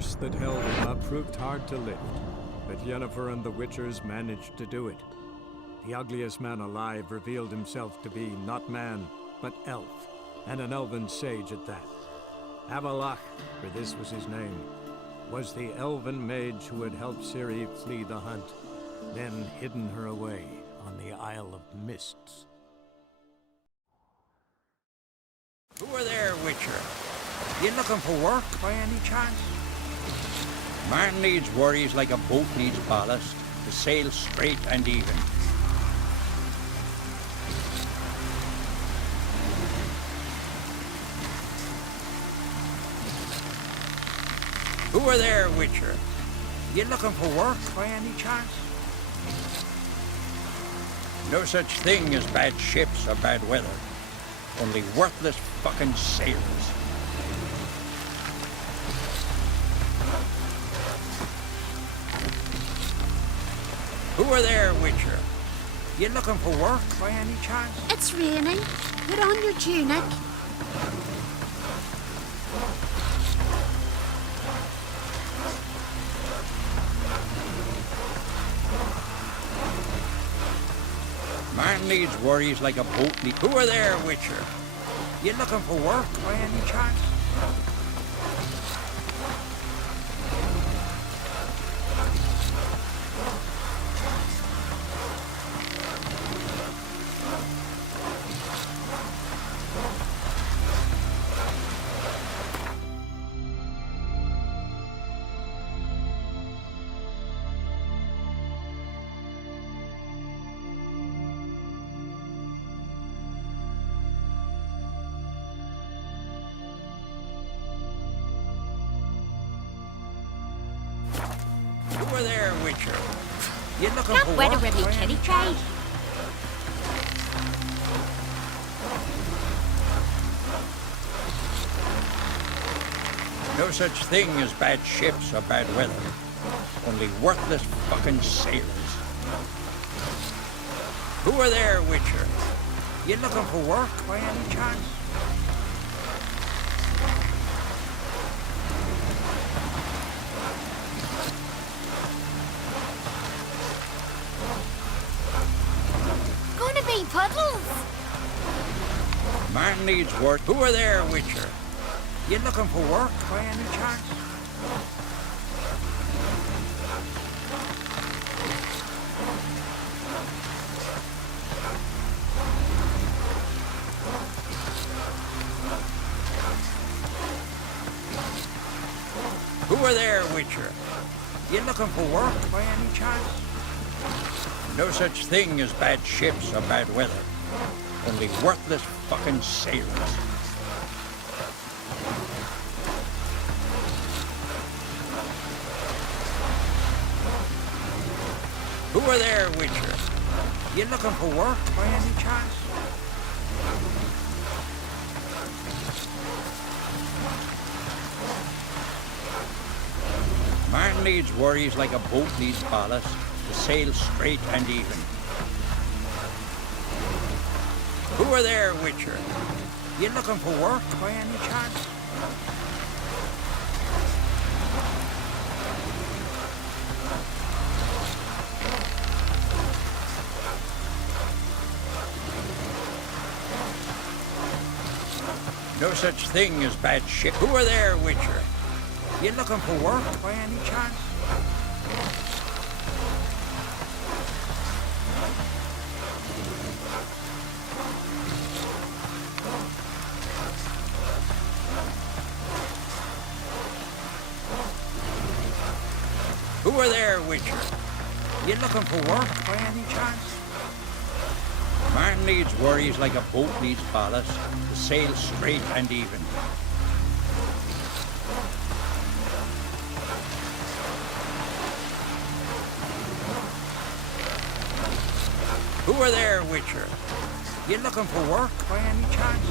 curse that held him up proved hard to lift, but Yennefer and the Witchers managed to do it. The ugliest man alive revealed himself to be not man, but elf, and an elven sage at that. Avalach, for this was his name, was the elven mage who had helped Ciri flee the hunt, then hidden her away on the Isle of Mists. Who are there, Witcher? You looking for work by any chance? Man needs worries like a boat needs ballast to sail straight and even. Who are there, Witcher? You looking for work by any chance? No such thing as bad ships or bad weather. Only worthless fucking sailors. Who are there, Witcher? You looking for work by any chance? It's raining. Put on your tunic. Man needs worries like a boat needs. Who are there, Witcher? You looking for work by any chance? Who are there, Witcher? You looking Not for weather work every by kitty any cried. chance? No such thing as bad ships or bad weather. Only worthless fucking sailors. Who are there, Witcher? You looking for work by any chance? Gonna be puddles. Man needs work. Who are there, Witcher? You looking for work by any chance? Who are there, Witcher? You looking for work by any chance? No such thing as bad ships or bad weather. Only worthless fucking sailors. Who are there, Witcher? You looking for work by any chance? Man needs worries like a boat needs ballast to sail straight and even. Who are there, Witcher? You looking for work by any chance? No such thing as bad ship. Who are there, Witcher? You looking for work by any chance? Who are there, Witcher? You looking for work by any chance? Man needs worries like a boat needs ballast to sail straight and even. Who are there, Witcher? You looking for work by any chance?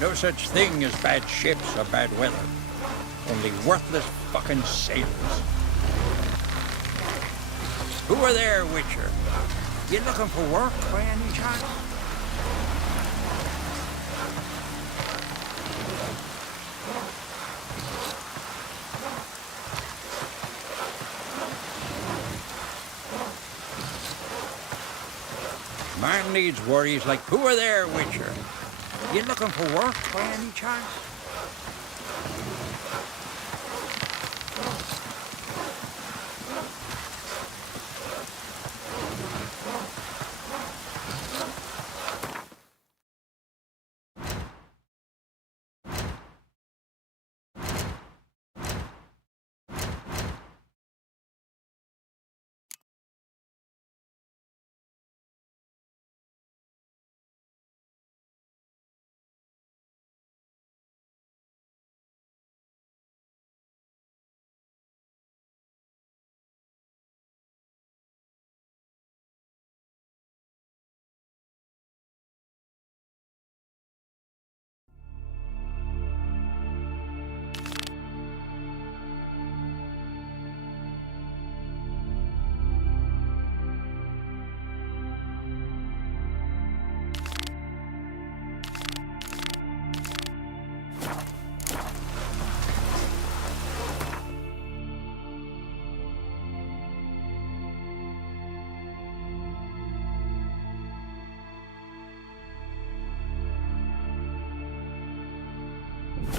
No such thing as bad ships or bad weather. Only worthless fucking sailors. Who are there, Witcher? You looking for work by any chance? Man needs worries like who are there, Witcher? You looking for work by any chance?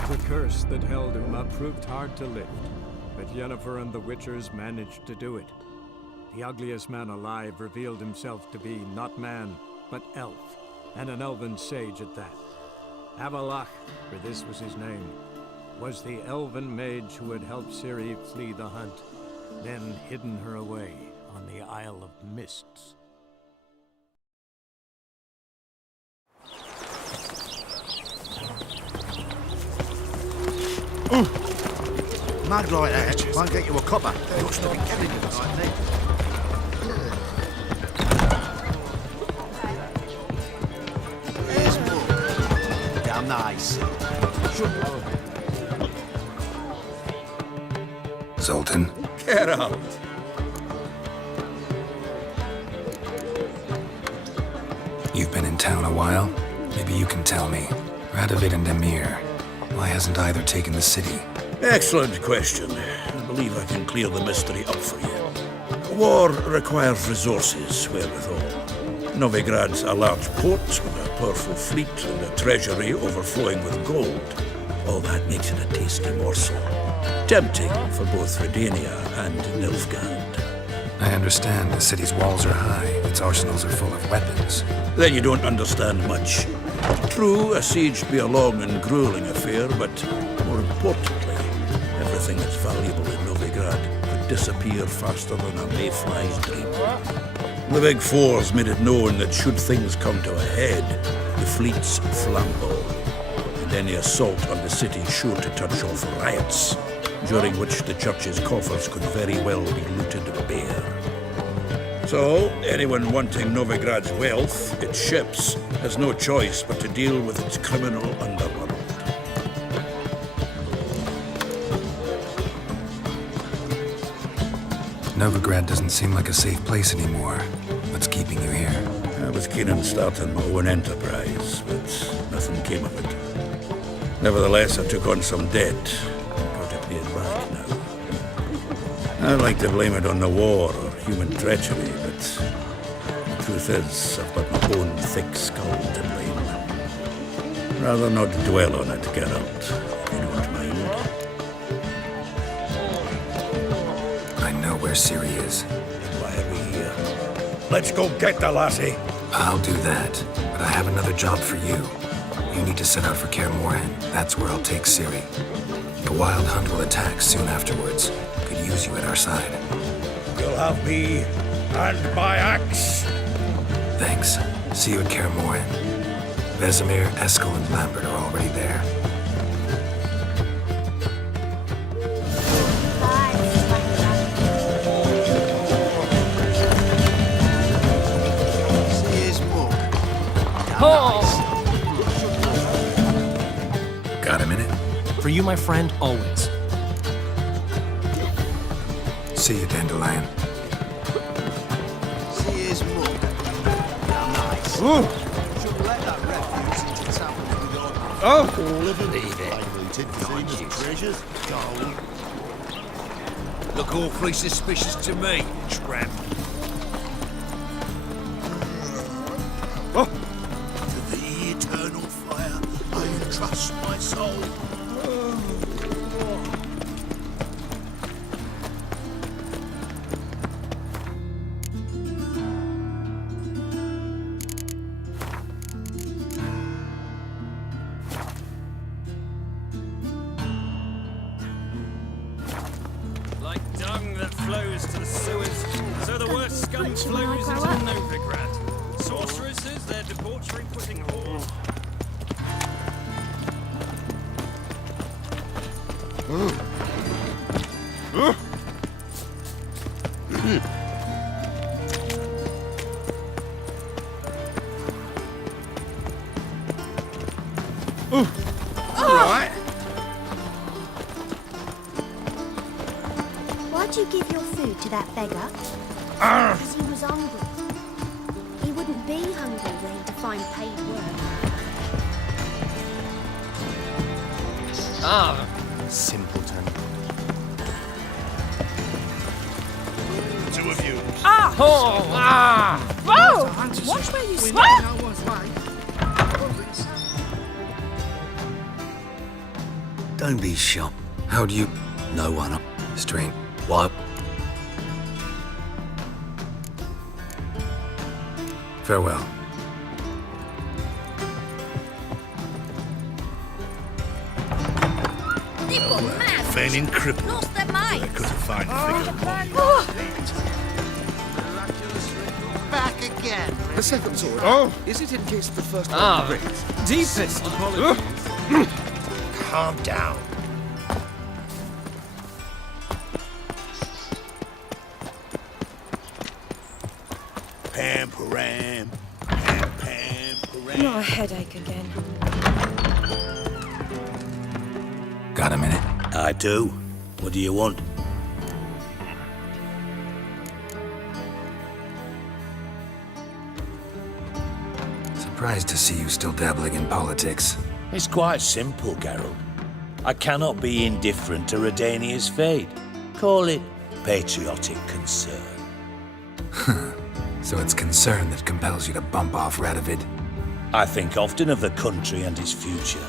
The curse that held Uma proved hard to lift, but Yennefer and the Witchers managed to do it. The ugliest man alive revealed himself to be not man, but elf, and an elven sage at that. Avalach, for this was his name, was the elven mage who had helped Ciri flee the hunt, then hidden her away on the Isle of Mists. Mud like that won't get you a copper. Looks to be killing you tonight, There's more. Damn nice. Zoltan, Get out. you've been in town a while. Maybe you can tell me. Radovid and Emir, why hasn't either taken the city? Excellent question. I believe I can clear the mystery up for you. War requires resources wherewithal. Novigrad's a large port with a powerful fleet and a treasury overflowing with gold. All that makes it a tasty morsel. Tempting for both Redania and Nilfgaard. I understand the city's walls are high, its arsenals are full of weapons. Then you don't understand much. True, a siege be a long and grueling affair, but more importantly, everything that's valuable in Novigrad could disappear faster than a mayfly's dream. The Big Four's made it known that should things come to a head, the fleet's flambeau, and any assault on the city sure to touch off riots, during which the church's coffers could very well be looted bare. So, anyone wanting Novigrad's wealth, its ships, has no choice but to deal with its criminal underworld. Novigrad doesn't seem like a safe place anymore. What's keeping you here? I was keen on starting my own enterprise, but nothing came of it. Nevertheless, I took on some debt. Got to pay it back now. I'd like to blame it on the war or human treachery, but the truth is, I've got my own thick skull to blame. Rather not dwell on it, Geralt, if you don't mind. I know where Ciri is. Why are we here? Let's go get the lassie. I'll do that, but I have another job for you. You need to set out for Kaer Morhen. That's where I'll take Ciri. The Wild Hunt will attack soon afterwards. Could use you at our side. You'll have me and my axe. Thanks. See you at Kaer Morhen. Vesemir, Eskel, and Lambert are already there. Here's more. Got a minute? For you, my friend, always. See you, Dandelion. Here's more. Damn nice. Shouldn't let that refuse into town with all of them. Leave it. Treasures, gold. Look awfully suspicious to me, tramp. Novigrad. Sorceresses, their debauchery putting all. Right. Why'd you give your food to that beggar? Because he was hungry. He wouldn't be hungry were he to find paid work. Simpleton. Two of you. Whoa! Watch where you step. Don't be shot. How do you... No one. Strange. What? Farewell. They've gone mad. Feigning crippled. Lost their minds. They couldn't find figure. Back again. The second sword. Oh. Is it in case the first one breaks? Deepest apologies. Calm down. Pam, param. Pam, pam, param. Not a headache again. Got a minute? I do. What do you want? Surprised to see you still dabbling in politics. It's quite simple, Geralt. I cannot be indifferent to Redania's fate. Call it patriotic concern. So it's concern that compels you to bump off Radovid? I think often of the country and its future.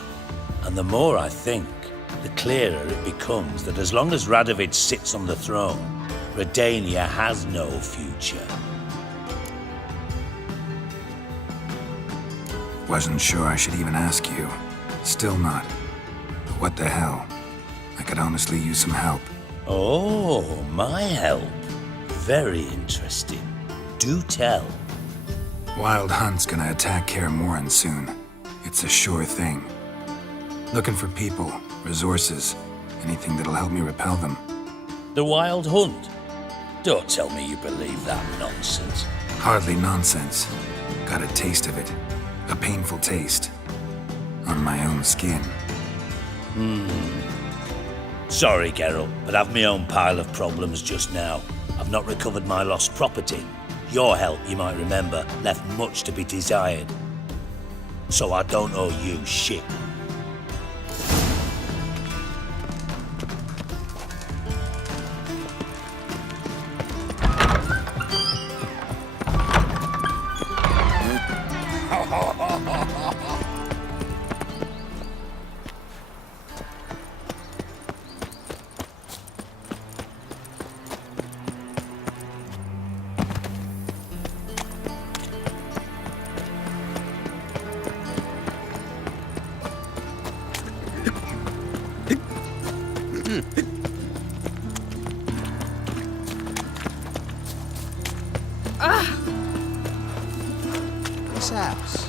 And the more I think, the clearer it becomes that as long as Radovid sits on the throne, Redania has no future. Wasn't sure I should even ask you. Still not. But what the hell? I could honestly use some help. Oh, my help. Very interesting. Do tell. Wild Hunt's gonna attack Kaer Morhen soon. It's a sure thing. Looking for people, resources, anything that'll help me repel them. The Wild Hunt? Don't tell me you believe that nonsense. Hardly nonsense. Got a taste of it. A painful taste. On my own skin. Sorry, Geralt, but I've my own pile of problems just now. I've not recovered my lost property. Your help, you might remember, left much to be desired. So I don't owe you shit. This house,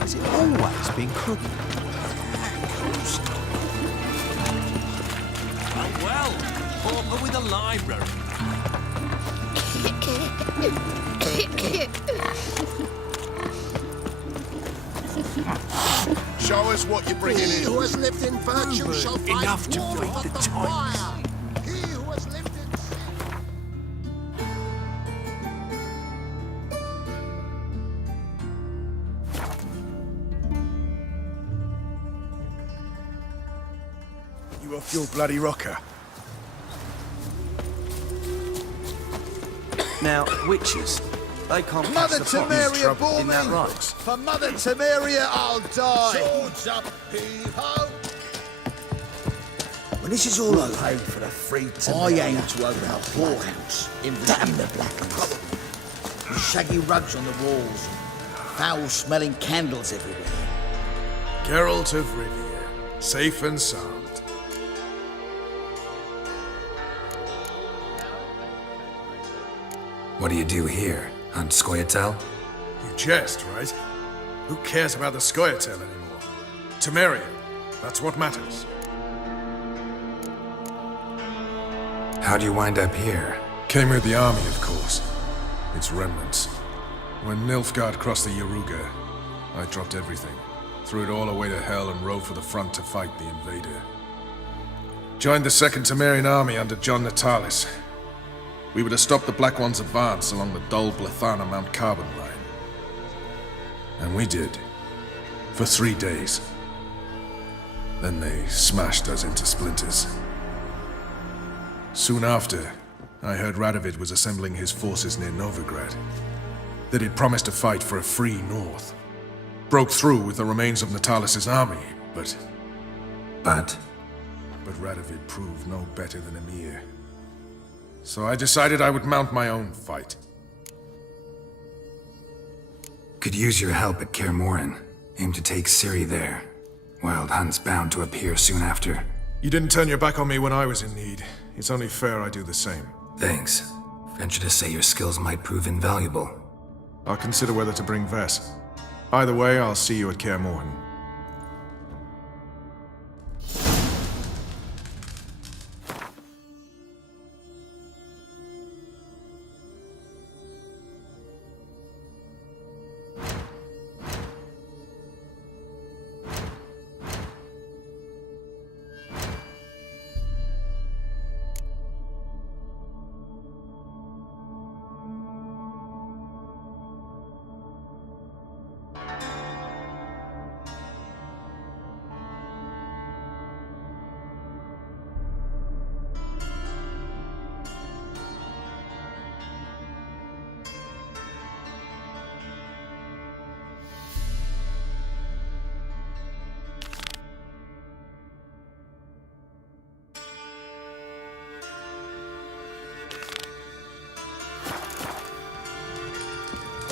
has it always been crooked? Well, pauper with a library. Show us what you're bringing He in. who has lived in virtue shall find Enough to warmth break on the fire. times. He who has lived in You off your bloody rocker? Now, witches, they can't Mother catch the fox. Temeria bore Isn't that me. right? For Mother Temeria, I'll die. Swords up, heave-ho. When this is all over, for the free I aim to open a whorehouse in the Blackens. With shaggy rugs on the walls, foul-smelling candles everywhere. Geralt of Rivia, safe and sound. What do you do here? Hunt Scoia'tael? You jest, right? Who cares about the Scoia'tael anymore? Temeria. That's what matters. How'd you wind up here? Came with the army, of course. Its remnants. When Nilfgaard crossed the Yaruga, I dropped everything. Threw it all away to hell and rode for the front to fight the invader. Joined the Second Temerian Army under John Natalis. We were to stop the Black One's advance along the Dol Blethana Mount Carbon line. And we did. For 3 days. Then they smashed us into splinters. Soon after, I heard Radovid was assembling his forces near Novigrad. That he'd promised to fight for a free North. Broke through with the remains of Natalis' army, but Radovid proved no better than Emir. So I decided I would mount my own fight. Could use your help at Kaer Morhen. Aim to take Ciri there. Wild Hunt's bound to appear soon after. You didn't turn your back on me when I was in need. It's only fair I do the same. Thanks. Venture to say your skills might prove invaluable. I'll consider whether to bring Vess. Either way, I'll see you at Kaer Morhen.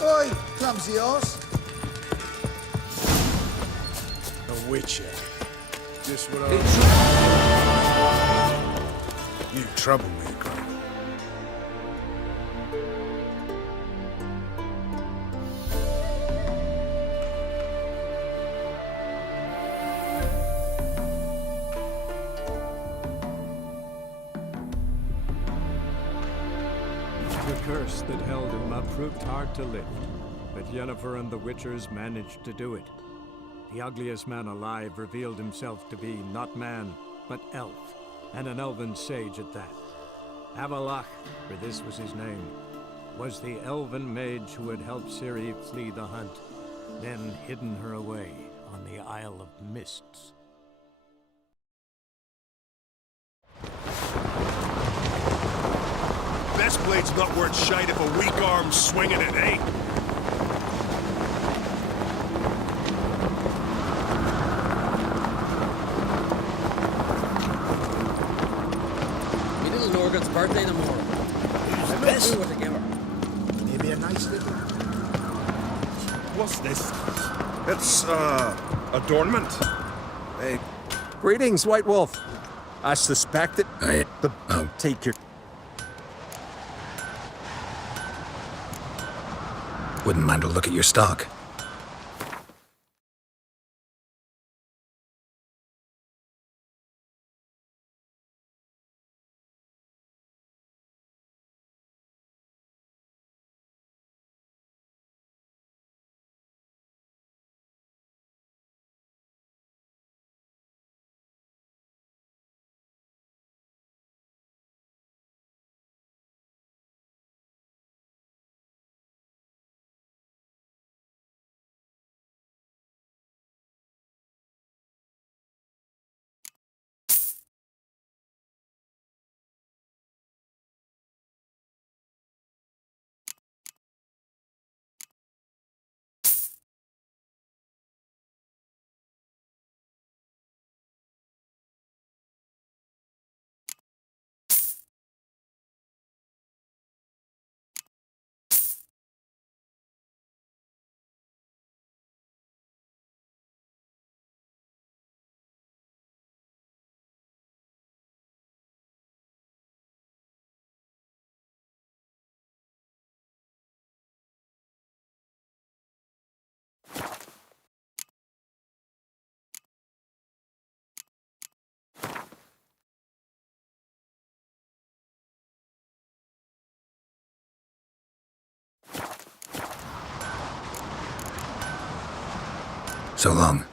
Oi, clumsy horse. A witcher. Just what You troublemaker. The curse that held him up proved hard to lift, but Yennefer and the Witchers managed to do it. The ugliest man alive revealed himself to be not man, but elf, and an elven sage at that. Avalach, for this was his name, was the elven mage who had helped Ciri flee the hunt, then hidden her away on the Isle of Mists. Best blade's not worth shite if a weak arm's swinging it, eh? Me little Norgan's birthday tomorrow. Who's I'm this? not with together. Maybe a nice little... What's this? It's, adornment. Hey, greetings, White Wolf. I suspect it. Take your... Wouldn't mind a look at your stock. So long.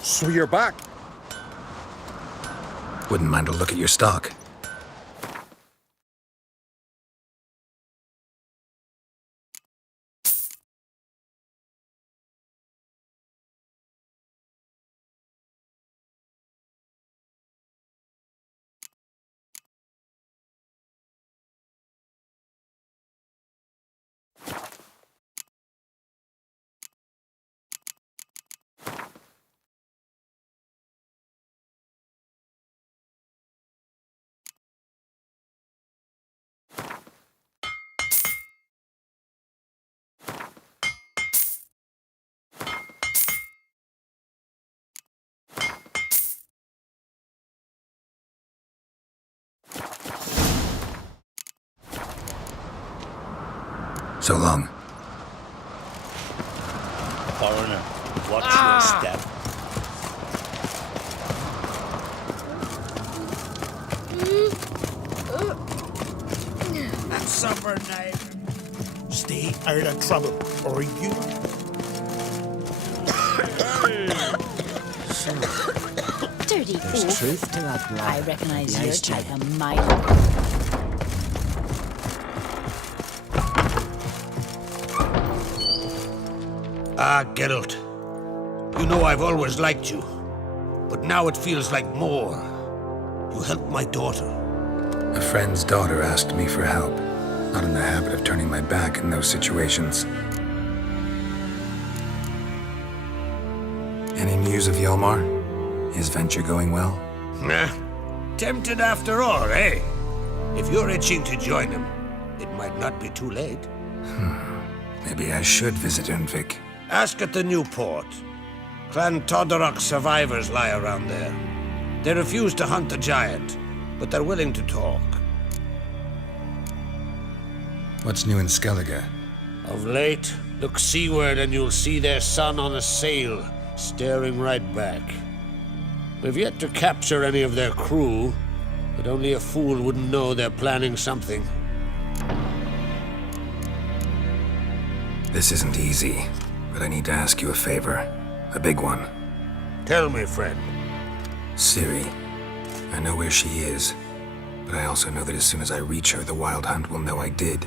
So you're back. Wouldn't mind a look at your stock. So long. Foreigner, watch your step. That summer night. Stay out of trouble, or you... Dirty There's truth to that, lad. I recognize The your ice type giant. of my... Ah, Geralt. You know I've always liked you. But now it feels like more. You helped my daughter. A friend's daughter asked me for help. Not in the habit of turning my back in those situations. Any news of Yelmar? His venture going well? Nah. Tempted after all, eh? If you're itching to join him, it might not be too late. Maybe I should visit Unvik. Ask at the new port. Clan Todorok survivors lie around there. They refuse to hunt the giant, but they're willing to talk. What's new in Skellige? Of late, look seaward and you'll see their sun on a sail, staring right back. We've yet to capture any of their crew, but only a fool wouldn't know they're planning something. This isn't easy, but I need to ask you a favor. A big one. Tell me, friend. Ciri. I know where she is, but I also know that as soon as I reach her, the Wild Hunt will know I did.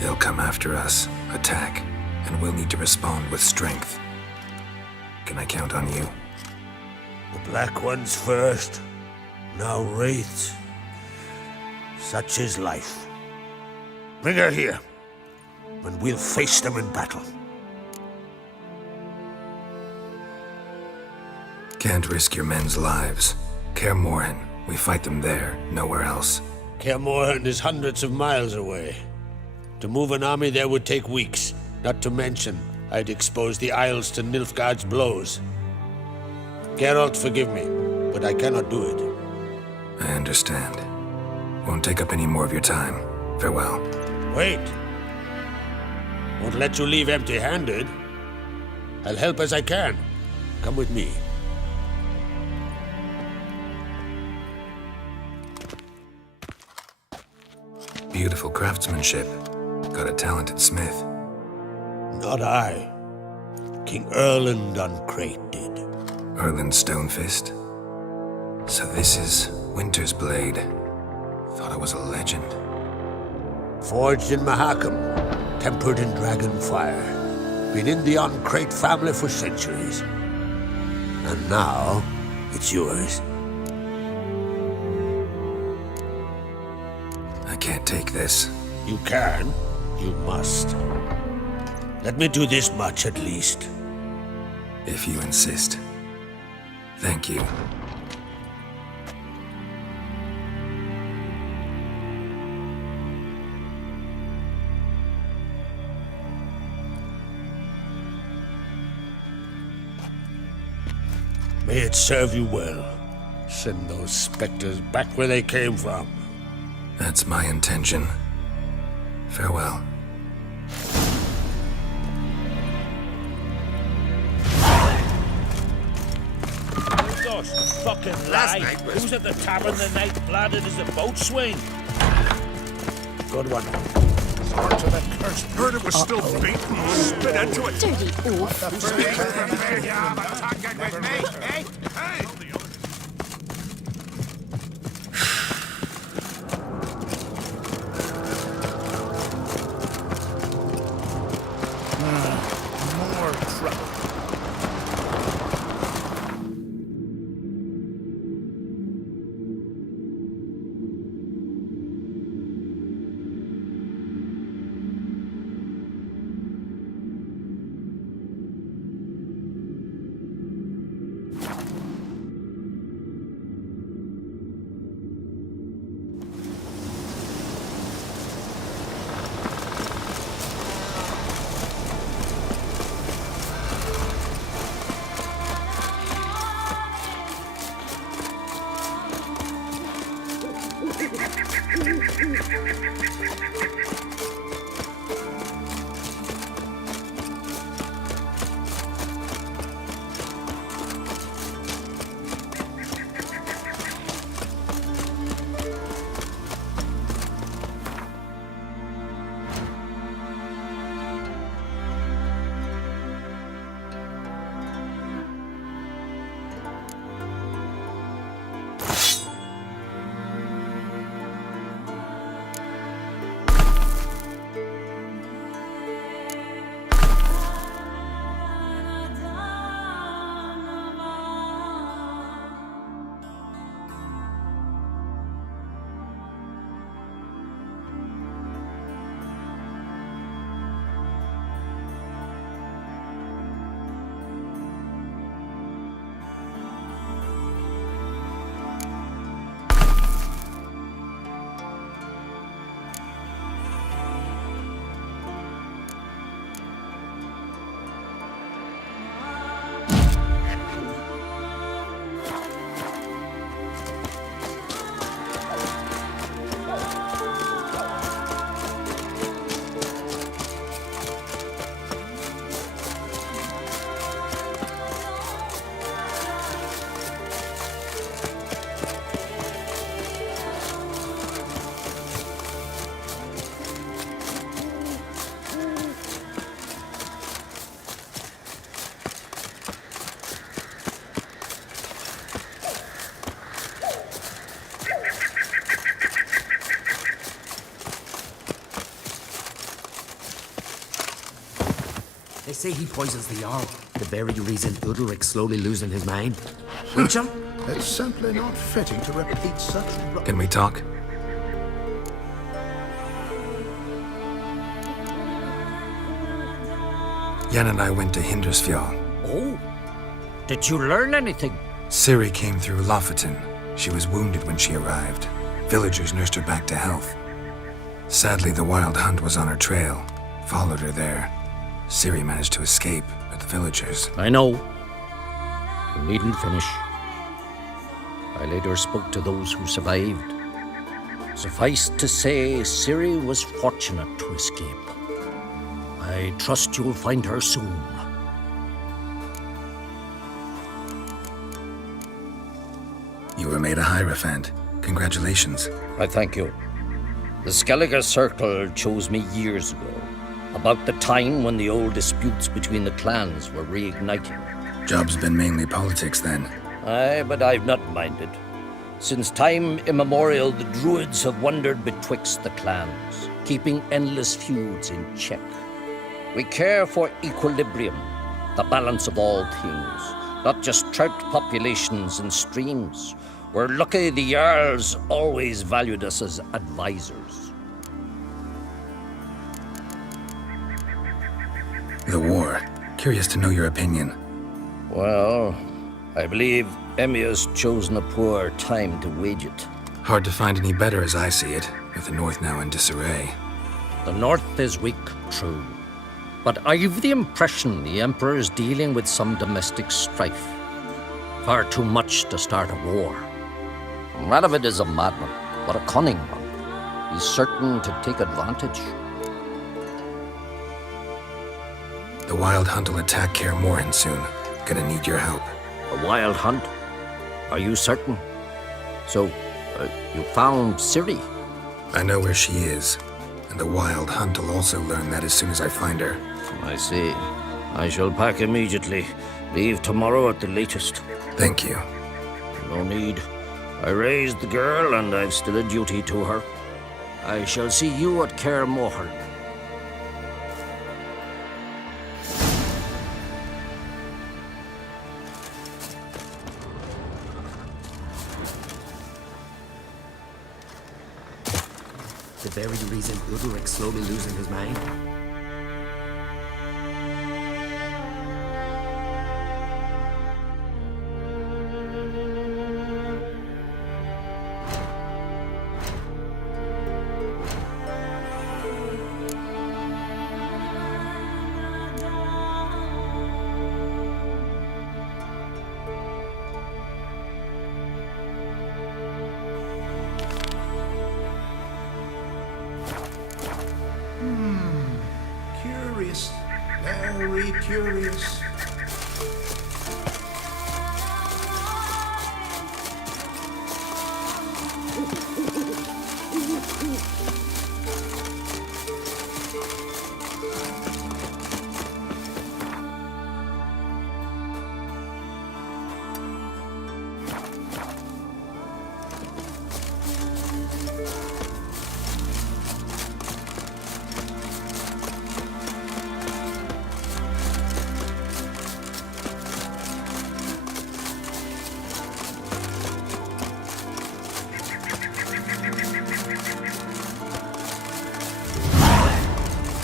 They'll come after us, attack, and we'll need to respond with strength. Can I count on you? The Black Ones first, now Wraiths. Such is life. Bring her here, and we'll face them in battle. Can't risk your men's lives. Kaer Morhen, we fight them there, nowhere else. Kaer Morhen is hundreds of miles away. To move an army there would take weeks, not to mention I'd expose the Isles to Nilfgaard's blows. Geralt, forgive me, but I cannot do it. I understand. Won't take up any more of your time. Farewell. Wait. Won't let you leave empty-handed. I'll help as I can. Come with me. Beautiful craftsmanship. Got a talented smith. Not I. King Erland Uncrate did. Erland Stonefist? So this is Winter's Blade. Thought I was a legend. Forged in Mahakam, tempered in dragon fire. Been in the Uncrate family for centuries. And now, it's yours. I can't take this. You can. You must. Let me do this much at least. If you insist. Thank you. May it serve you well. Send those specters back where they came from. That's my intention. Farewell. Gosh, fucking lie. Who's at the tavern the night bladdered as a boatswain? Good one. Sword to the cursed. Heard it was still beaten. Spit into it. Dirty oaf. More trouble. They say he poisons the Jarl, the very reason Udalric's slowly losing his mind. Witcher? It's simply not fitting to repeat such... Can we talk? Jan and I went to Hindersfjall. Oh? Did you learn anything? Ciri came through Lofoten. She was wounded when she arrived. Villagers nursed her back to health. Sadly, the Wild Hunt was on her trail. Followed her there. Ciri managed to escape, but the villagers... I know. You needn't finish. I later spoke to those who survived. Suffice to say, Ciri was fortunate to escape. I trust you'll find her soon. You were made a Hierophant. Congratulations. I thank you. The Skellige Circle chose me years ago. about the time when the old disputes between the clans were reigniting. Job's been mainly politics then. Aye, but I've not minded. Since time immemorial, the Druids have wandered betwixt the clans, keeping endless feuds in check. We care for equilibrium, the balance of all things, not just trout populations and streams. We're lucky the Jarls always valued us as advisors. The war. Curious to know your opinion. Well, I believe Emmir's chosen a poor time to wage it. Hard to find any better as I see it, with the North now in disarray. The North is weak, true. But I've the impression the Emperor is dealing with some domestic strife. Far too much to start a war. Radovid is a madman, but a cunning one. He's certain to take advantage. The Wild Hunt will attack Kaer Morhen soon. Gonna need your help. A wild hunt? Are you certain? So, you found Ciri? I know where she is, and the Wild Hunt will also learn that as soon as I find her. I see. I shall pack immediately. Leave tomorrow at the latest. Thank you. No need. I raised the girl, and I've still a duty to her. I shall see you at Kaer Morhen. The very reason Udalric's slowly losing his mind. Curious. Very curious.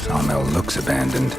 Sawmill looks abandoned.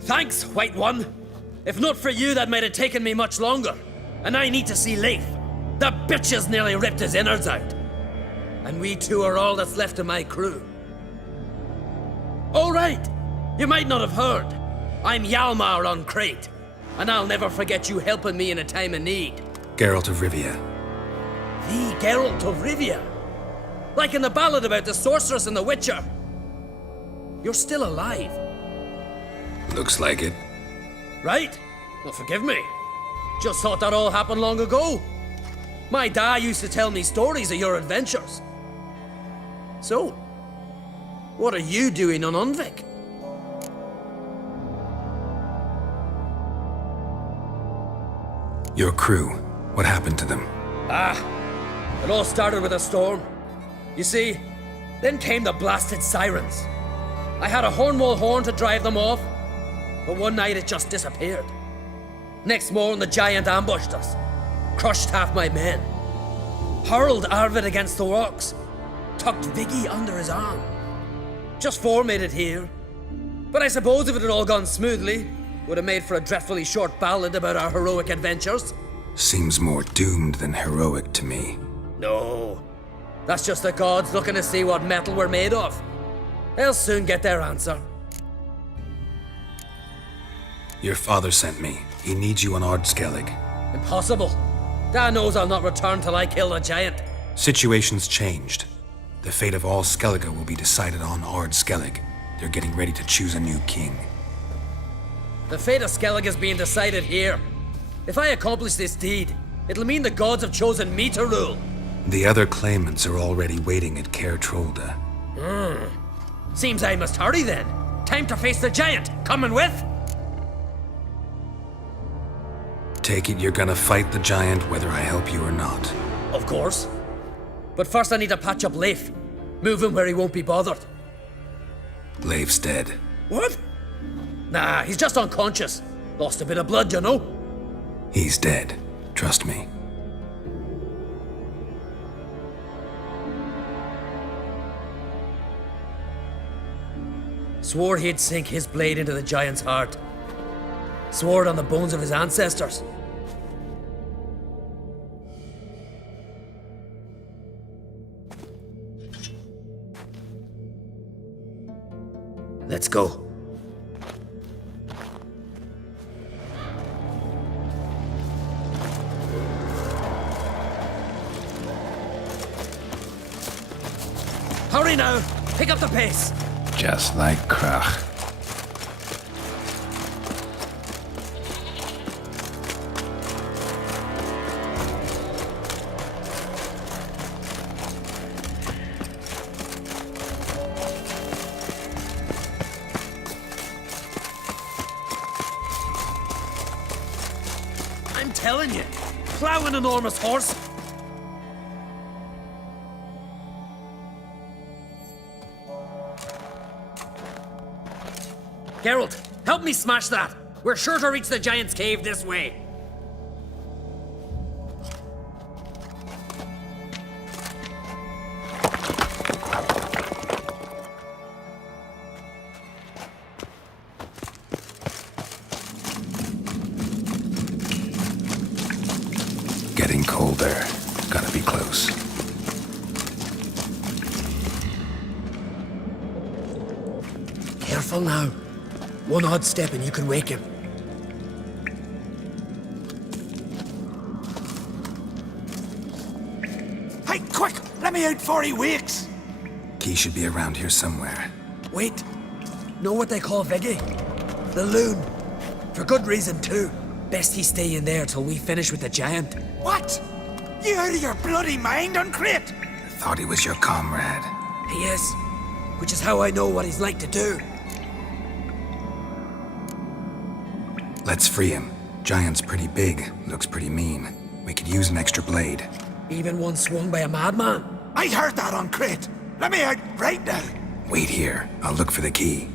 Thanks, White One. If not for you, that might have taken me much longer. And I need to see Leif. The bitch has nearly ripped his innards out. And we two are all that's left of my crew. All right, you might not have heard. I'm Hjalmar on Crete, and I'll never forget you helping me in a time of need. Geralt of Rivia. The Geralt of Rivia? Like in the ballad about the sorceress and the witcher. You're still alive. Looks like it. Right? Well, forgive me. Just thought that all happened long ago. My dad used to tell me stories of your adventures. So, what are you doing on Unvik? Your crew, what happened to them? It all started with a storm. You see, then came the blasted sirens. I had a Hornwall horn to drive them off, but one night it just disappeared. Next morning the giant ambushed us, crushed half my men, hurled Arvid against the rocks, tucked Viggy under his arm. Just four made it here. But I suppose if it had all gone smoothly, would have made for a dreadfully short ballad about our heroic adventures. Seems more doomed than heroic to me. No, that's just the gods looking to see what metal we're made of. They'll soon get their answer. Your father sent me. He needs you on Ardskellig. Impossible. Dad knows I'll not return till I kill the giant. Situation's changed. The fate of all Skellige will be decided on Ardskellig. They're getting ready to choose a new king. The fate of Skellig is being decided here. If I accomplish this deed, it'll mean the gods have chosen me to rule. The other claimants are already waiting at Caer Trolda. Seems I must hurry then. Time to face the giant. Coming with? Take it you're gonna fight the giant whether I help you or not. Of course. But first I need to patch up Leif. Move him where he won't be bothered. Leif's dead. What? Nah, he's just unconscious. Lost a bit of blood, you know. He's dead. Trust me. Swore he'd sink his blade into the giant's heart. Swore it on the bones of his ancestors. Let's go. Hurry now! Pick up the pace! Just like Krach. I'm telling you, plow an enormous horse. Geralt, help me smash that. We're sure to reach the giant's cave this way. Getting colder. Gotta be close. Careful now. One odd step and you can wake him. Hey, quick! Let me out before he wakes! Key should be around here somewhere. Wait. Know what they call Viggy? The loon. For good reason, too. Best he stay in there till we finish with the giant. What? You out of your bloody mind on Crete? I thought he was your comrade. He is. Which is how I know what he's like to do. Let's free him. Giant's pretty big, looks pretty mean. We could use an extra blade. Even one swung by a madman. I heard that on Crete. Let me out right now. Wait here. I'll look for the key.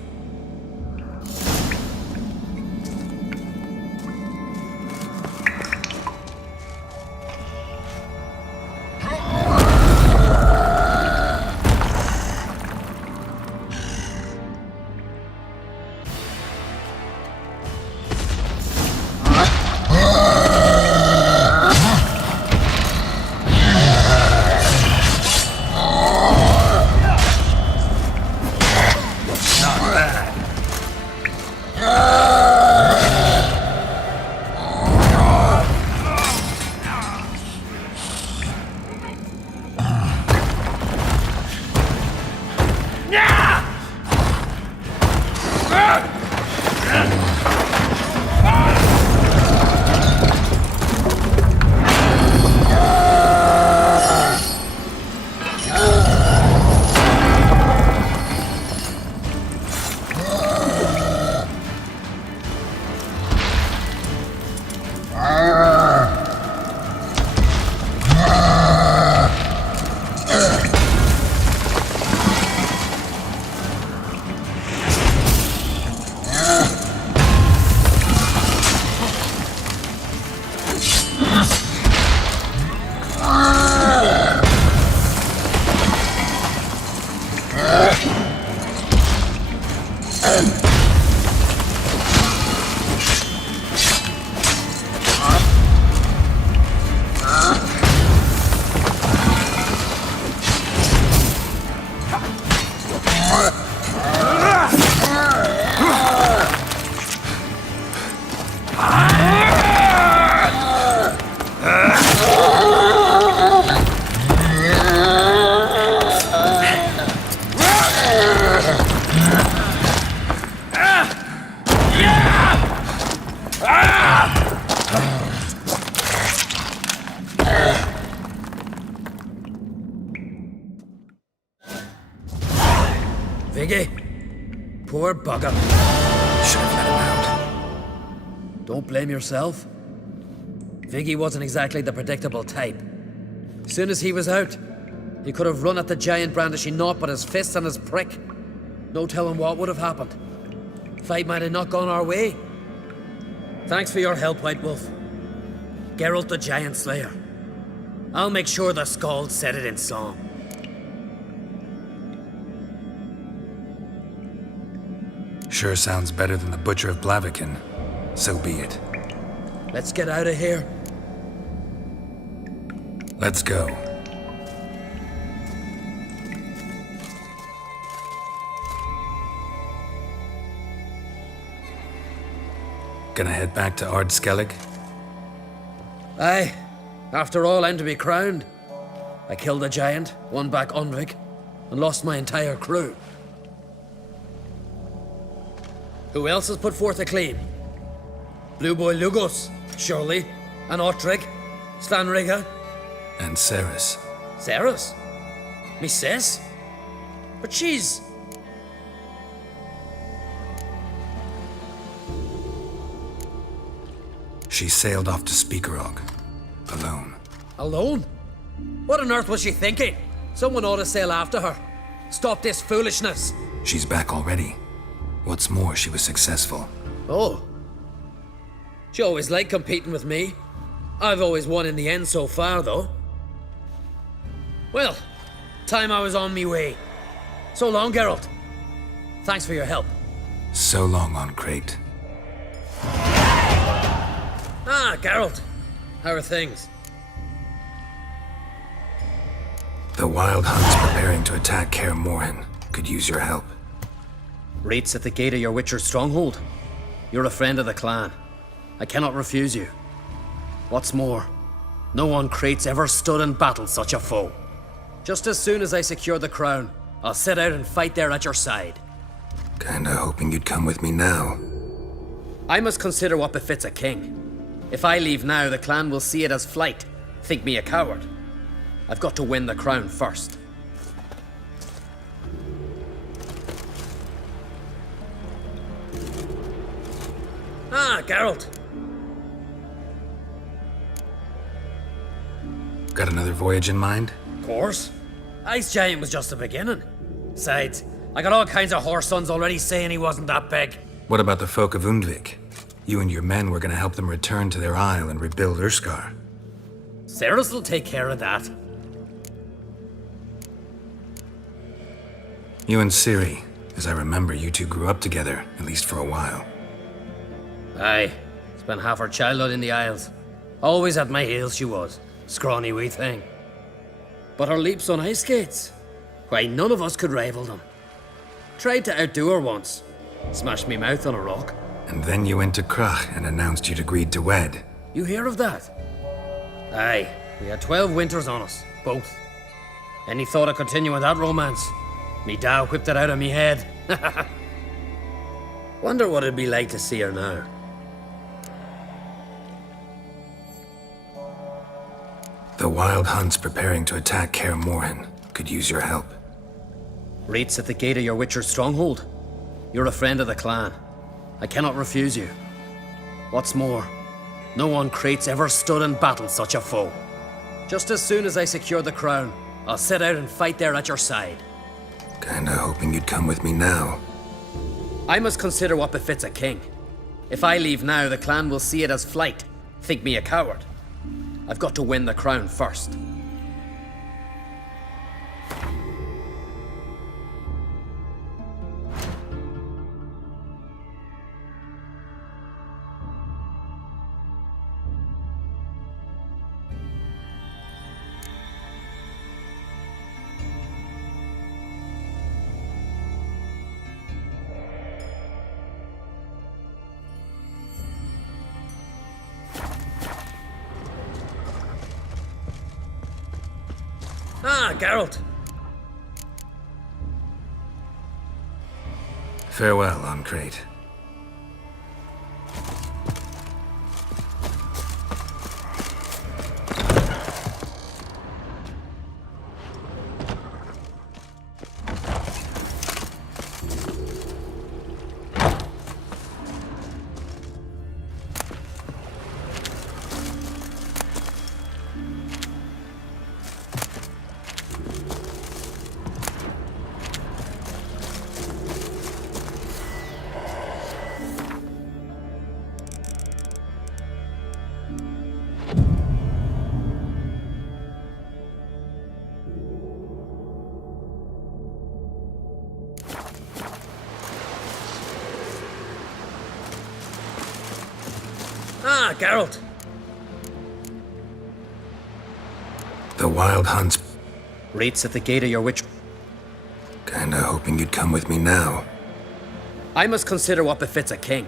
Viggy, poor bugger. Should have let him out. Don't blame yourself. Viggy wasn't exactly the predictable type. As soon as he was out, he could have run at the giant brandishing naught but his fists and his prick. No telling what would have happened. Fight might have not gone our way. Thanks for your help, White Wolf. Geralt the Giant Slayer. I'll make sure the Scald said it in song. Sure sounds better than the Butcher of Blaviken. So be it. Let's get out of here. Let's go. Gonna head back to Ardskellig? Aye. After all, I'm to be crowned. I killed a giant, won back Unvik, and lost my entire crew. Who else has put forth a claim? Blue Boy Lugos, surely, and Ottrig, Svanriga. And Ceres. Ceres? Me sis? But she's... She sailed off to Speakerog. Alone. Alone? What on earth was she thinking? Someone ought to sail after her. Stop this foolishness. She's back already. What's more, she was successful. Oh. She always liked competing with me. I've always won in the end so far, though. Well, time I was on me way. So long, Geralt. Thanks for your help. So long on Crate. Ah, Geralt. How are things? The Wild Hunt's preparing to attack Kaer Morhen. Could use your help. Rates at the gate of your Witcher's stronghold. You're a friend of the clan. I cannot refuse you. What's more, no one Crate's ever stood and battled such a foe. Just as soon as I secure the crown, I'll set out and fight there at your side. Kinda hoping you'd come with me now. I must consider what befits a king. If I leave now, the clan will see it as flight, think me a coward. I've got to win the crown first. Ah, Geralt. Got another voyage in mind? Of course. Ice Giant was just the beginning. Besides, I got all kinds of horse sons already saying he wasn't that big. What about the folk of Undvik? You and your men were gonna help them return to their isle and rebuild Urskar. Ceres will take care of that. You and Ciri, as I remember, you two grew up together, at least for a while. Aye. Spent half her childhood in the Isles. Always at my heels she was. Scrawny wee thing. But her leaps on ice skates? Why, none of us could rival them. Tried to outdo her once. Smashed me mouth on a rock. And then you went to Krach and announced you'd agreed to wed. You hear of that? Aye. We had 12 winters on us. Both. Any thought of continuing that romance? Me Dow whipped it out of me head. Wonder what it'd be like to see her now. The Wild Hunt's preparing to attack Kaer Morhen. Could use your help. Rates at the gate of your Witcher's stronghold. You're a friend of the clan. I cannot refuse you. What's more, no one Crate's ever stood and battled such a foe. Just as soon as I secure the crown, I'll set out and fight there at your side. Kinda hoping you'd come with me now. I must consider what befits a king. If I leave now, the clan will see it as flight, think me a coward. I've got to win the crown first. Ah, Geralt. Farewell, on Crate. Ah, Geralt. The Wild Hunt's... Rates at the gate of your witch... Kinda hoping you'd come with me now. I must consider what befits a king.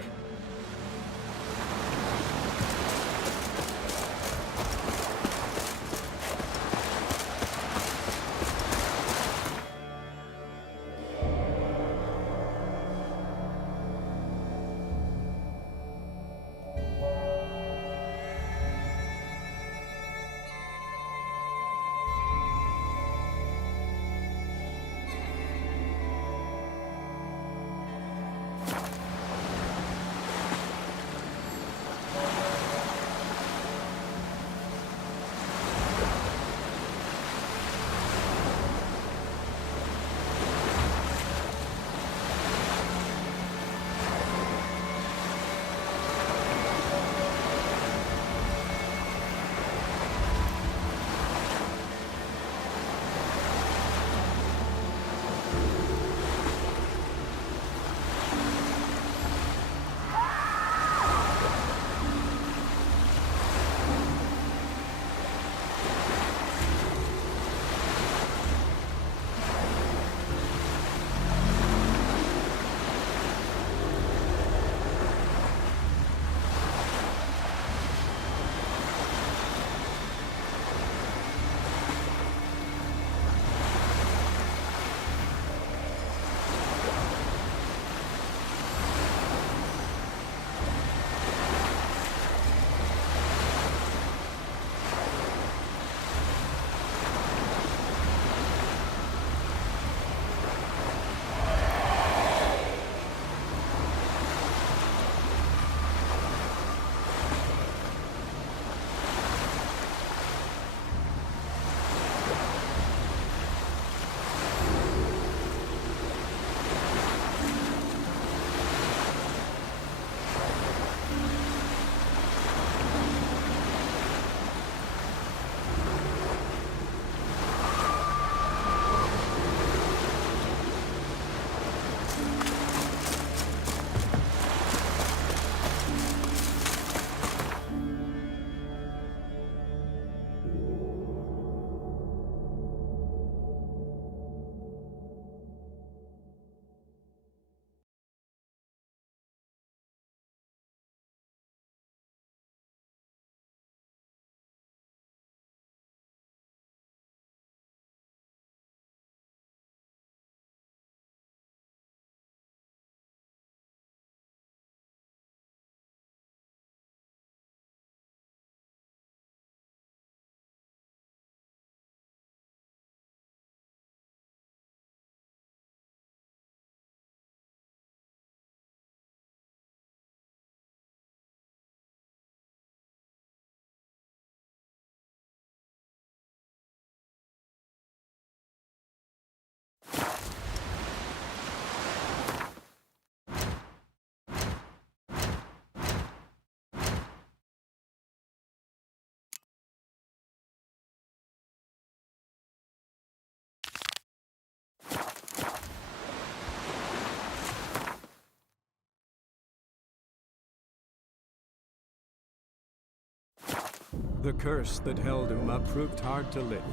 The curse that held Uma proved hard to lift,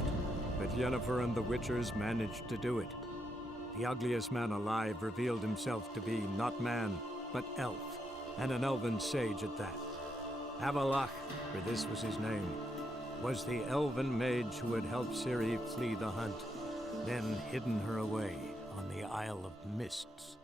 but Yennefer and the Witchers managed to do it. The ugliest man alive revealed himself to be not man, but elf, and an elven sage at that. Avalach, for this was his name, was the elven mage who had helped Ciri flee the hunt, then hidden her away on the Isle of Mists.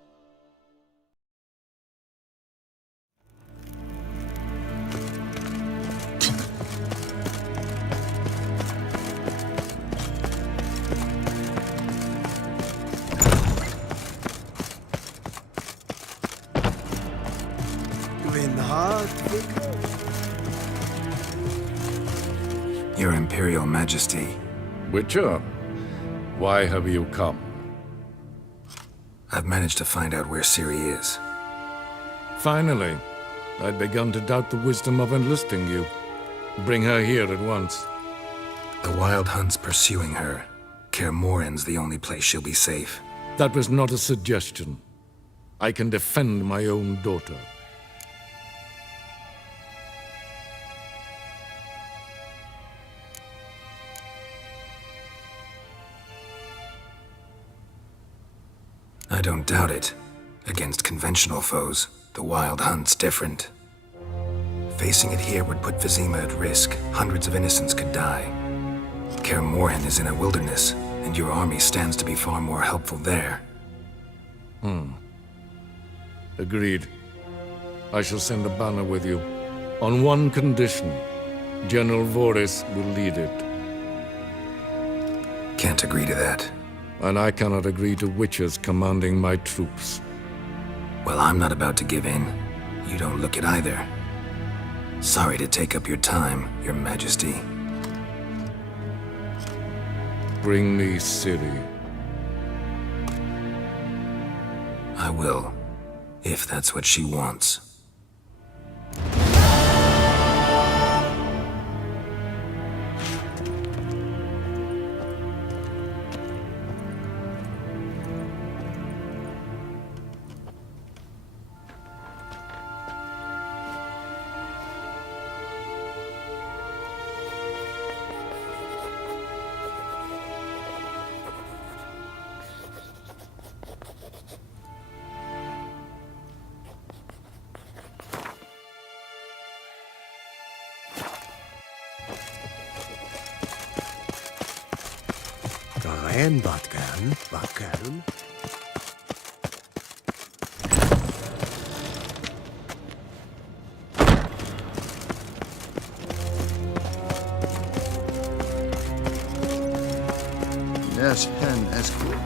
Your Imperial Majesty. Witcher, why have you come? I've managed to find out where Ciri is. Finally. I'd begun to doubt the wisdom of enlisting you. Bring her here at once. The Wild Hunt's pursuing her. Kaer Morhen's the only place she'll be safe. That was not a suggestion. I can defend my own daughter. I don't doubt it. Against conventional foes, the Wild Hunt's different. Facing it here would put Vizima at risk. Hundreds of innocents could die. Kaer Morhen is in a wilderness, and your army stands to be far more helpful there. Agreed. I shall send a banner with you. On one condition. General Voris will lead it. Can't agree to that. And I cannot agree to witches commanding my troops. Well, I'm not about to give in. You don't look it either. Sorry to take up your time, Your Majesty. Bring me Ciri. I will, if that's what she wants. Rein, Badkern, Badkern. Yes, hen escort.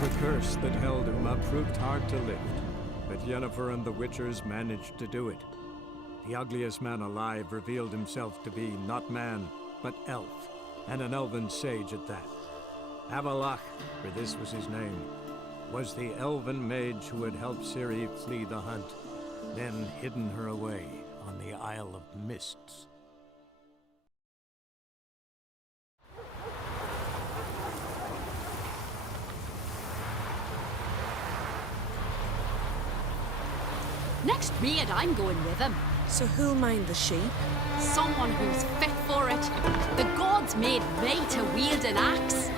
The curse that held Uma proved hard to lift, but Yennefer and the Witchers managed to do it. The ugliest man alive revealed himself to be not man, but elf, and an elven sage at that. Avalach, for this was his name, was the elven mage who had helped Ciri flee the hunt, then hidden her away on the Isle of Mists. Next me and I'm going with him. So who'll mind the sheep? Someone who's fit for it. The gods made me to wield an axe.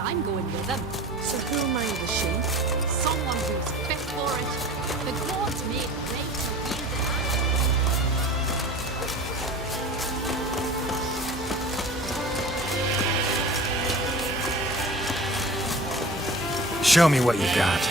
I'm going with him. So who'll mind the sheep? Someone who's fit for it. The gods made me to wield an Show me what you got.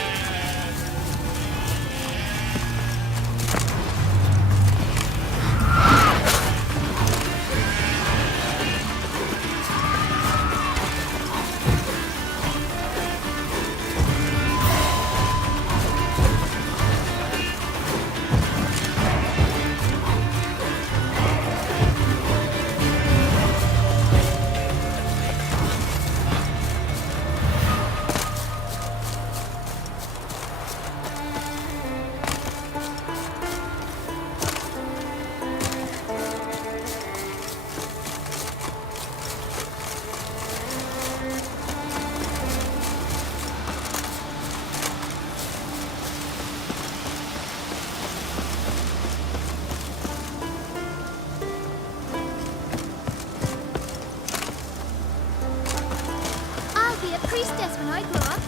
Priestess when I grow up.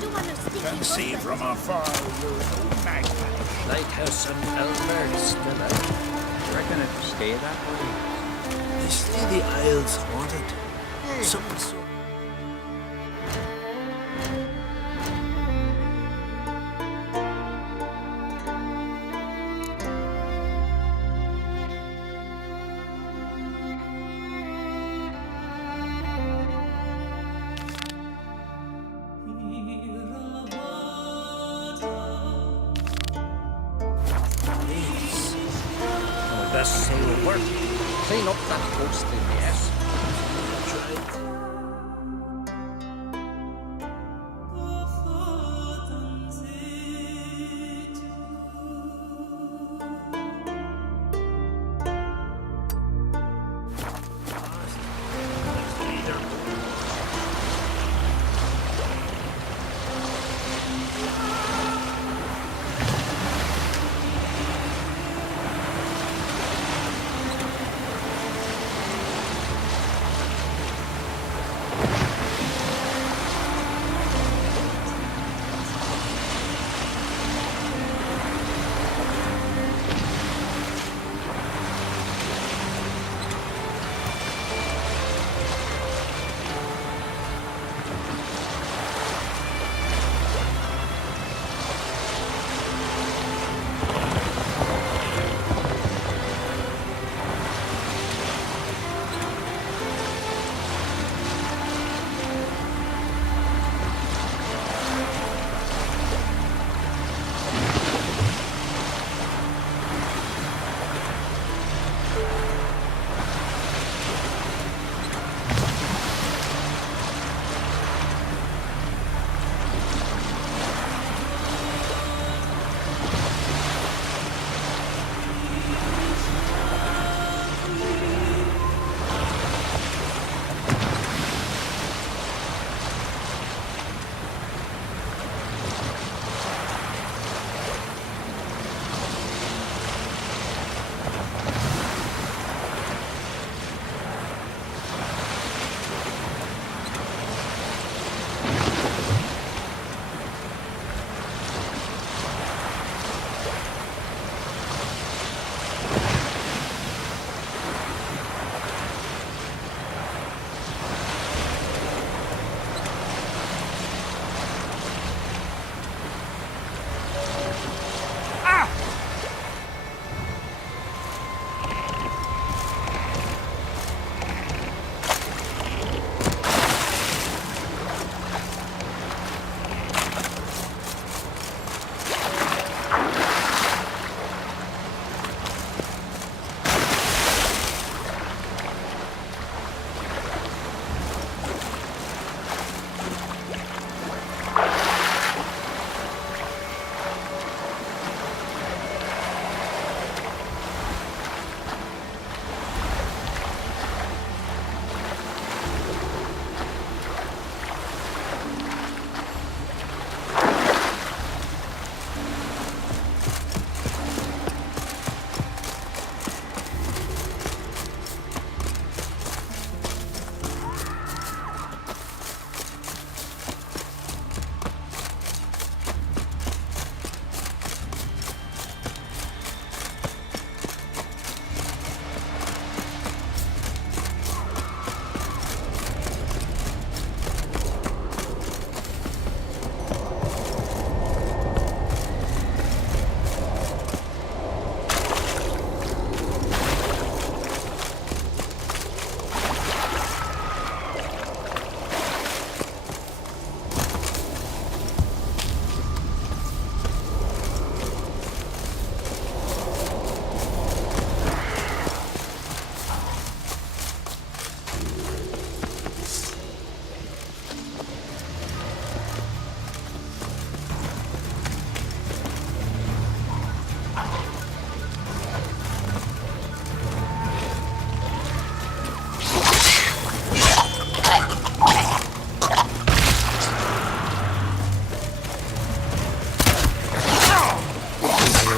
Don't want no sticky Can see from afar you're no magpie. Lighthouse and Albert still out. Reckon it'll stay that way. They say the Isle's haunted. Something so. Best thing will work. Clean up that ghostly mess.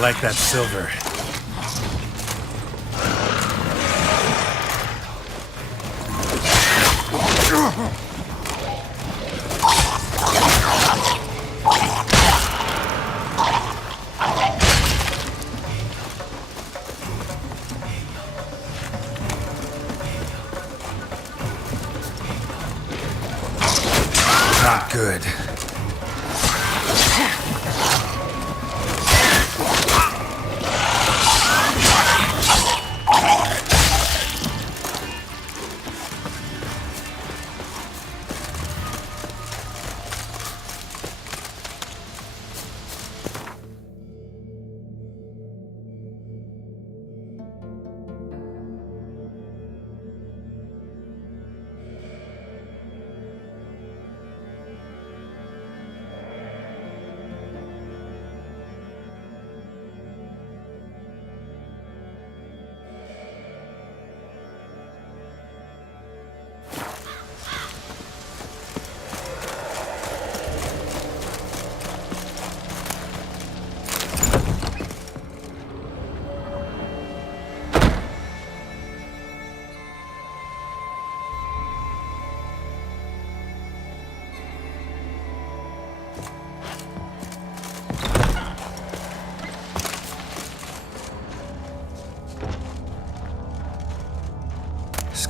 like that silver. Not good.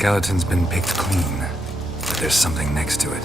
Skeleton's been picked clean, but there's something next to it.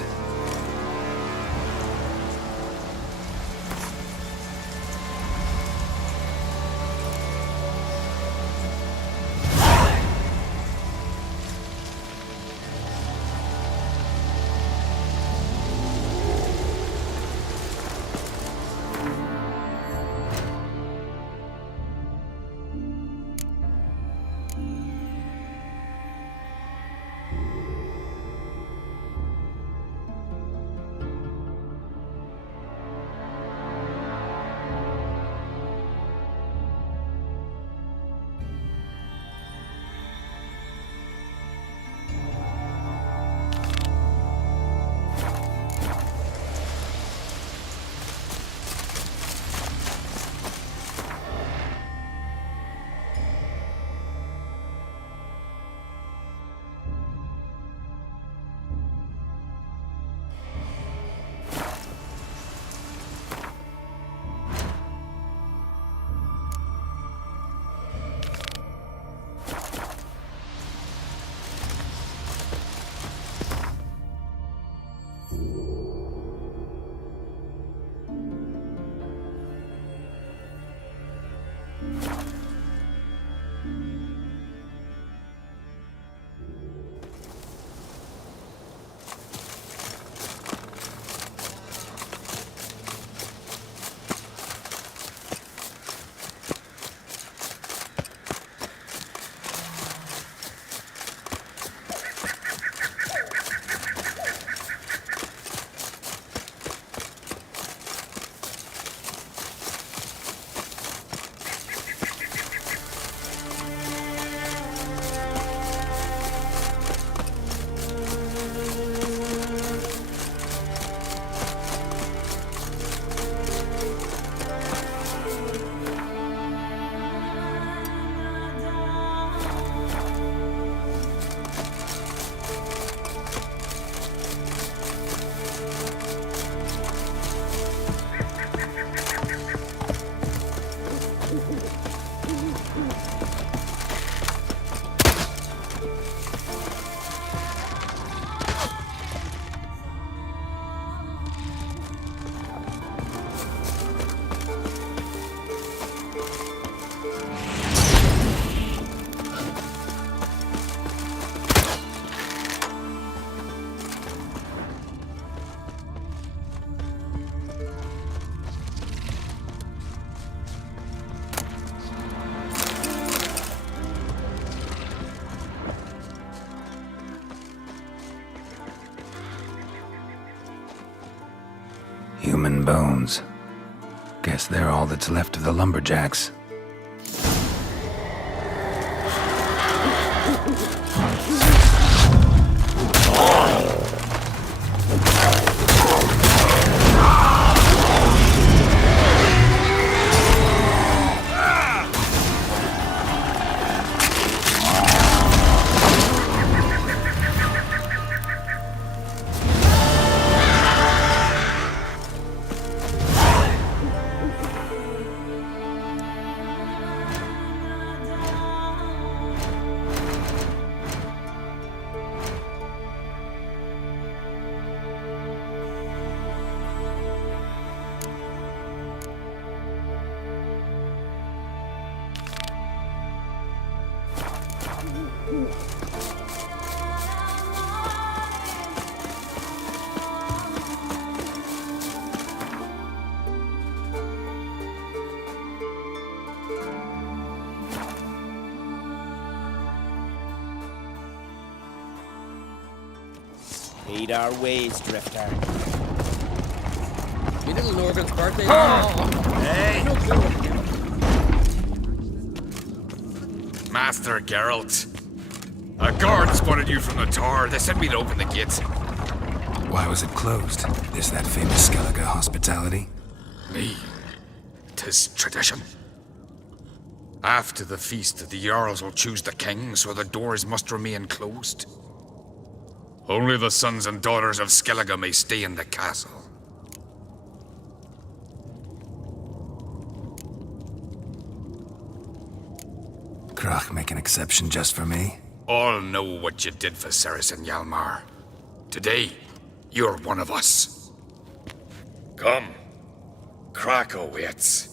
Human bones. Guess they're all that's left of the lumberjacks. Heed our ways, Drifter. My little Norgan's birthday. Hey! No clue what to do. Master Geralt. A guard spotted you from the tower. They sent me to open the gates. Why was it closed? Is that famous Skellige hospitality? Me? 'Tis tradition. After the feast, the Jarls will choose the king, so the doors must remain closed. Only the sons and daughters of Skellige may stay in the castle. Krach make an exception just for me? All know what you did for Ceres and Hjalmar. Today, you're one of us. Come. Krach waits.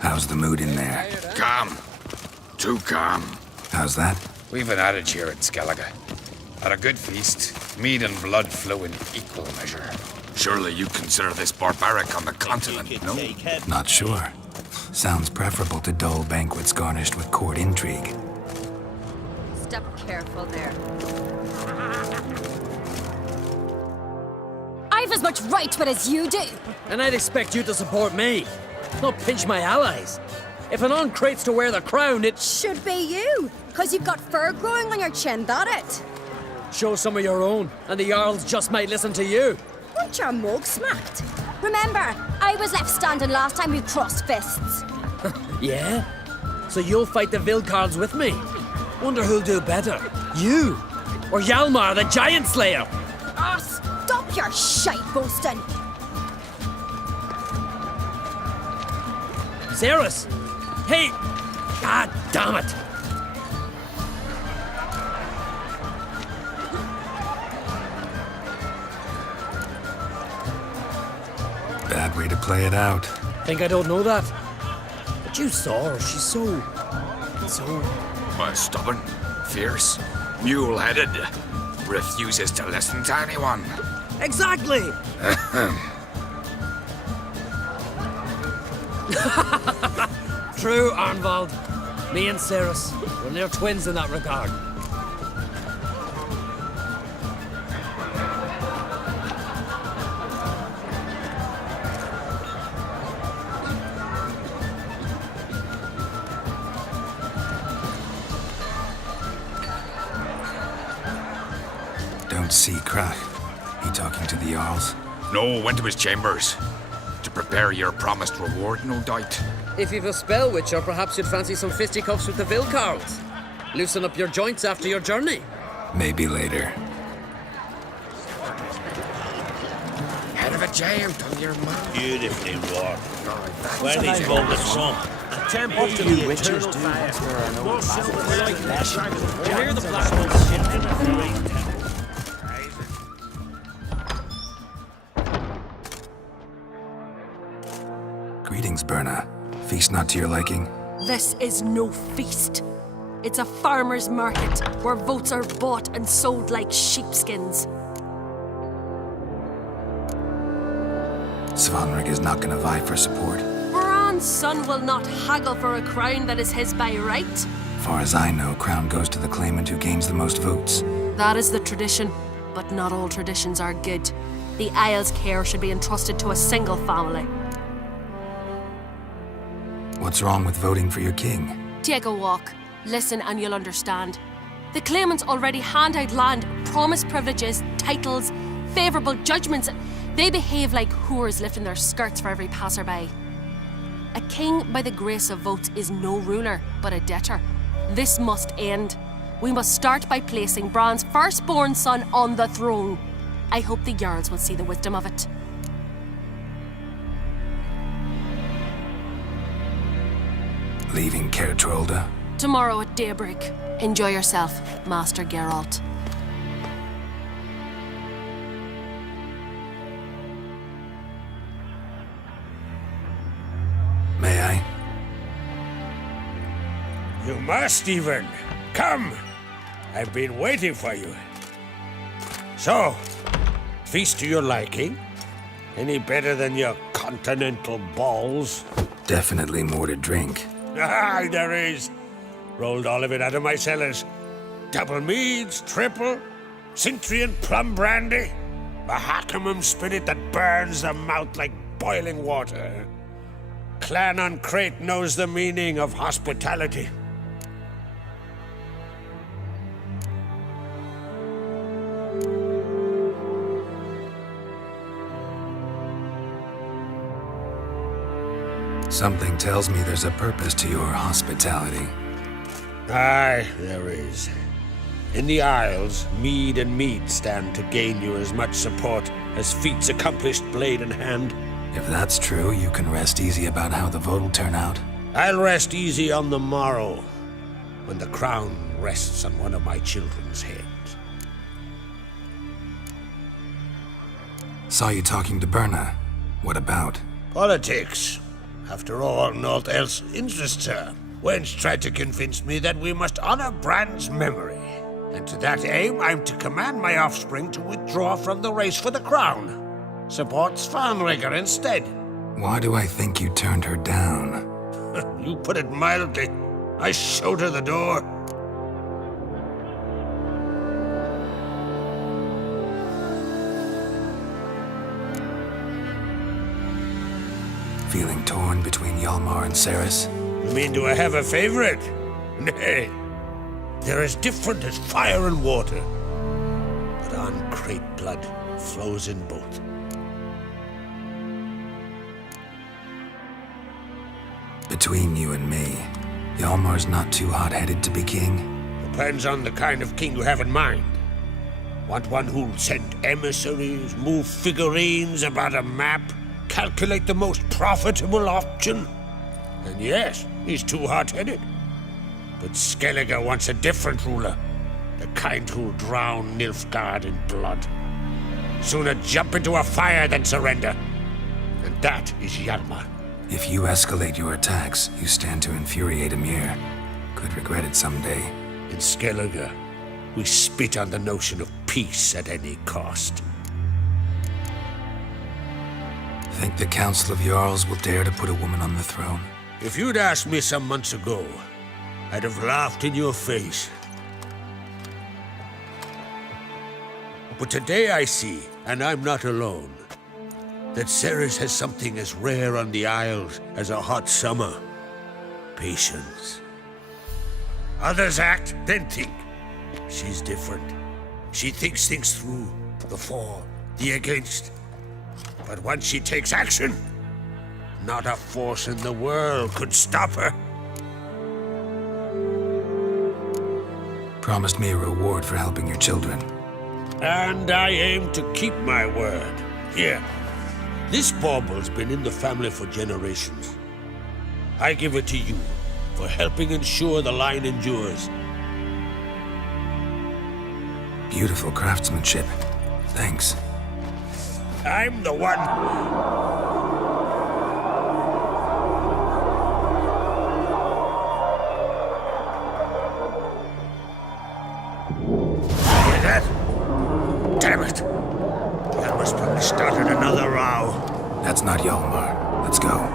How's the mood in there? Calm. Too calm. How's that? We've an adage here at Skellige. At a good feast, mead and blood flow in equal measure. Surely you consider this barbaric on the continent, no? Not sure. Sounds preferable to dull banquets garnished with court intrigue. Step careful there. I've as much right to it as you do. And I'd expect you to support me, not pinch my allies. If an uncrate's to wear the crown, it should be you, because you've got fur growing on your chin, that it? Show some of your own, and the Jarls just might listen to you. Weren't your mug smacked? Remember, I was left standing last time we crossed fists. Yeah? So you'll fight the Vilcards with me? Wonder who'll do better, you or Hjalmar the Giant Slayer? Ah, stop your shite boasting. Ceres! Hey! God damn it! Bad way to play it out. Think I don't know that? But you saw her, she's so... Well, stubborn, fierce, mule-headed. Refuses to listen to anyone. Exactly! True, Arnvald. Me and Ceres, we're near twins in that regard. Don't see Krach. He talking to the Jarls? No, went to his chambers. To prepare your promised reward, no doubt. If you've a spell witcher, perhaps you'd fancy some fisticuffs with the Vilcards. Loosen up your joints after your journey. Maybe later. Head of a giant on your mouth. Beautifully wrought. Where are these moments from? A temple to the witchers do once we're an old flesh. You hear the black ones shifting at the right. Greetings, Berna. Feast not to your liking? This is no feast. It's a farmer's market where votes are bought and sold like sheepskins. Svanrig is not gonna vie for support. Bran's son will not haggle for a crown that is his by right. Far as I know, crown goes to the claimant who gains the most votes. That is the tradition, but not all traditions are good. The Isle's care should be entrusted to a single family. What's wrong with voting for your king? Take a walk. Listen and you'll understand. The claimants already hand out land, promise privileges, titles, favourable judgments. They behave like whores lifting their skirts for every passerby. A king by the grace of votes is no ruler, but a debtor. This must end. We must start by placing Bran's firstborn son on the throne. I hope the Jarls will see the wisdom of it. Leaving Caer Trolda? Tomorrow at daybreak. Enjoy yourself, Master Geralt. May I? You must, even. Come! I've been waiting for you. So, feast to your liking? Any better than your continental balls? Definitely more to drink. Ah, there is. Rolled all of it out of my cellars. Double meads, triple. Cintrian plum brandy? A Hackamum spirit that burns the mouth like boiling water. Clan on Crate knows the meaning of hospitality. Something tells me there's a purpose to your hospitality. Aye, there is. In the Isles, mead and mead stand to gain you as much support as feats accomplished blade in hand. If that's true, you can rest easy about how the vote will turn out. I'll rest easy on the morrow, when the crown rests on one of my children's heads. Saw you talking to Berna. What about? Politics. After all, naught else interests her. Wench tried to convince me that we must honor Bran's memory. And to that aim, I'm to command my offspring to withdraw from the race for the crown. Supports Farnrigger instead. Why do I think you turned her down? You put it mildly. I showed her the door. Feeling torn between Hjalmar and Ceres? You mean, do I have a favorite? Nay. They're as different as fire and water. But on Crate blood flows in both. Between you and me, Hjalmar's not too hot-headed to be king? Depends on the kind of king you have in mind. Want one who'll send emissaries, move figurines about a map, calculate the most profitable option? And yes, he's too hot-headed. But Skellige wants a different ruler. The kind who'll drown Nilfgaard in blood. Sooner jump into a fire than surrender. And that is Hjalmar. If you escalate your attacks, you stand to infuriate Emir. Could regret it someday. In Skellige, we spit on the notion of peace at any cost. Think the Council of Jarls will dare to put a woman on the throne? If you'd asked me some months ago, I'd have laughed in your face. But today I see, and I'm not alone, that Ceres has something as rare on the Isles as a hot summer. Patience. Others act, then think. She's different. She thinks things through, the for, the against. But once she takes action, not a force in the world could stop her. Promised me a reward for helping your children. And I aim to keep my word. Here, this bauble's been in the family for generations. I give it to you for helping ensure the line endures. Beautiful craftsmanship. Thanks. I'm the one. Hear that? Damn it! Hjalmar's probably started another row. That's not Hjalmar. Let's go.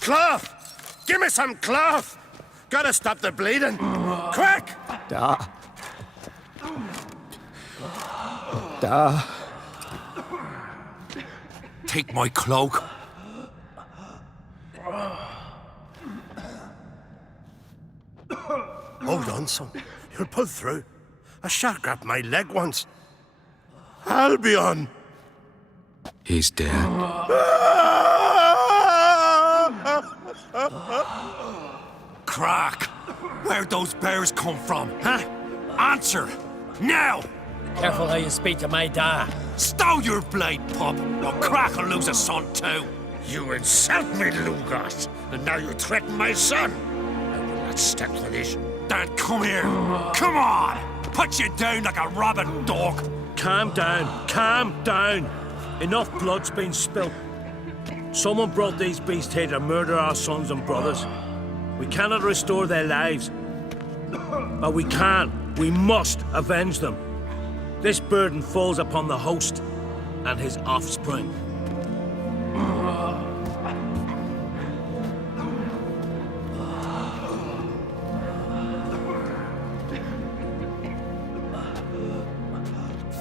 Clough! Give me some cloth! Gotta stop the bleeding! Quick! Da. Da. Take my cloak. Hold on, son. You'll pull through. A shark grabbed my leg once. Albion! He's dead. Crack! Where'd those bears come from, huh? Answer! Now! Careful how you speak to my dad. Stow your blade, pup, or Crack will lose a son too. You insult me, Lugos, and now you threaten my son. I will not stand for this. Dad, come here. Come on! Put you down like a rabid dog. Calm down. Calm down. Enough blood's been spilt. Someone brought these beasts here to murder our sons and brothers. We cannot restore their lives. But we can. We must avenge them. This burden falls upon the host and his offspring.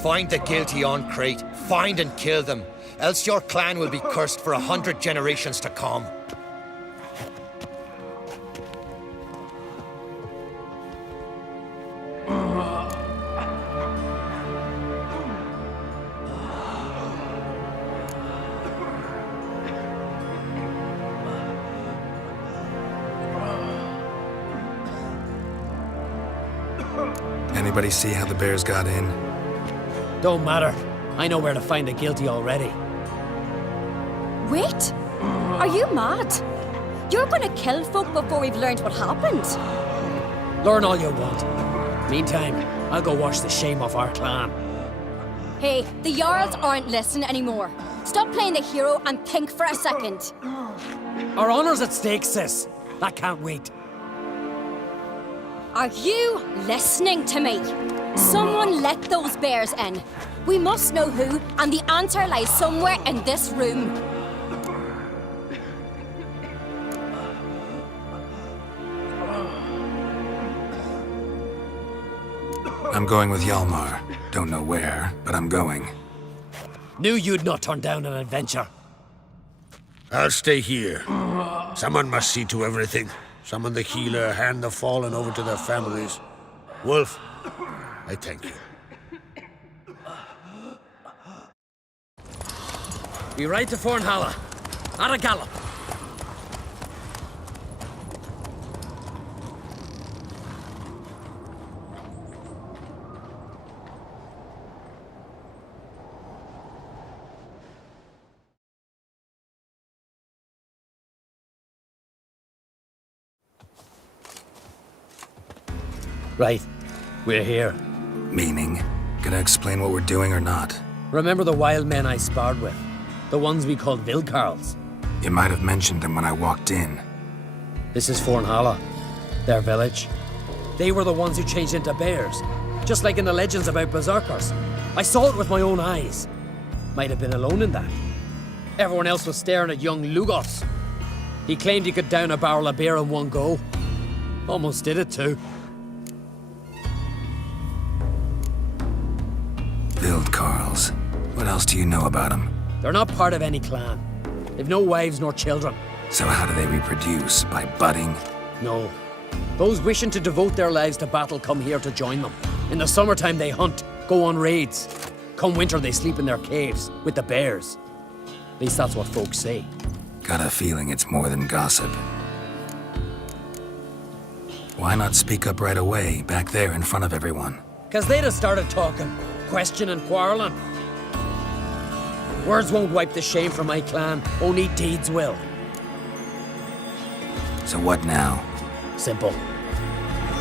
Find the guilty on Crete. Find and kill them. Else your clan will be cursed for 100 generations to come. Anybody see how the bears got in? Don't matter. I know where to find the guilty already. Wait! Are you mad? You're gonna kill folk before we've learned what happened. Learn all you want. Meantime, I'll go wash the shame off our clan. Hey, the Jarls aren't listening anymore. Stop playing the hero and think for a second. Our honor's at stake, sis. That can't wait. Are you listening to me? Someone let those bears in. We must know who, and the answer lies somewhere in this room. I'm going with Hjalmar. Don't know where, but I'm going. Knew you'd not turn down an adventure. I'll stay here. Someone must see to everything. Summon the healer, hand the fallen over to their families. Wolf, I thank you. We ride to Fornhalla. At a gallop. Right. We're here. Meaning? Gonna explain what we're doing or not? Remember the wild men I sparred with? The ones we called Vilkarls? You might have mentioned them when I walked in. This is Fornhalla, their village. They were the ones who changed into bears, just like in the legends about berserkers. I saw it with my own eyes. Might have been alone in that. Everyone else was staring at young Lugos. He claimed he could down a barrel of beer in one go. Almost did it too. Vilkarls. What else do you know about them? They're not part of any clan. They've no wives nor children. So how do they reproduce? By budding? No. Those wishing to devote their lives to battle come here to join them. In the summertime they hunt, go on raids. Come winter they sleep in their caves, with the bears. At least that's what folks say. Got a feeling it's more than gossip. Why not speak up right away, back there in front of everyone? 'Cause they'd have started talking, questioning, quarreling. Words won't wipe the shame from my clan, only deeds will. So what now? Simple.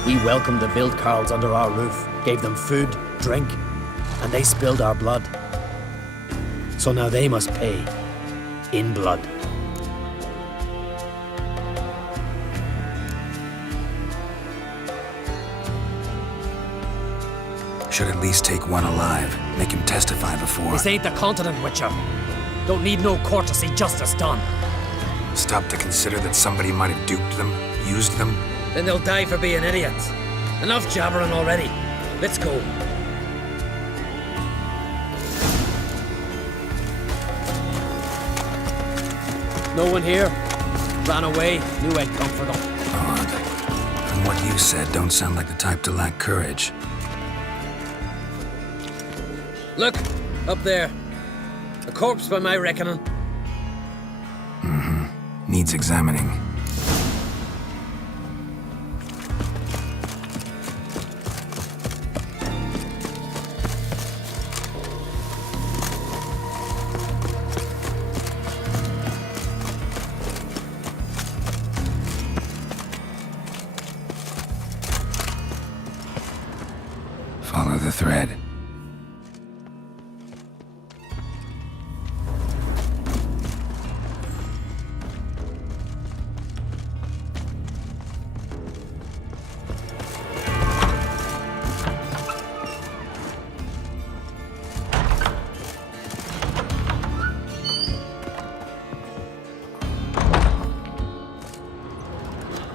We welcomed the Vilkarls under our roof, gave them food, drink, and they spilled our blood. So now they must pay. In blood. Should at least take one alive, make him testify before... This ain't the continent, Witcher. Don't need no courtesy, justice done. stop to consider that somebody might have duped them, used them? Then they'll die for being idiots. Enough jabbering already. Let's go. No one here? Ran away, knew I'd come for them. Odd. From what you said, don't sound like the type to lack courage. Look, up there. A corpse by my reckoning. Needs examining. Follow the thread.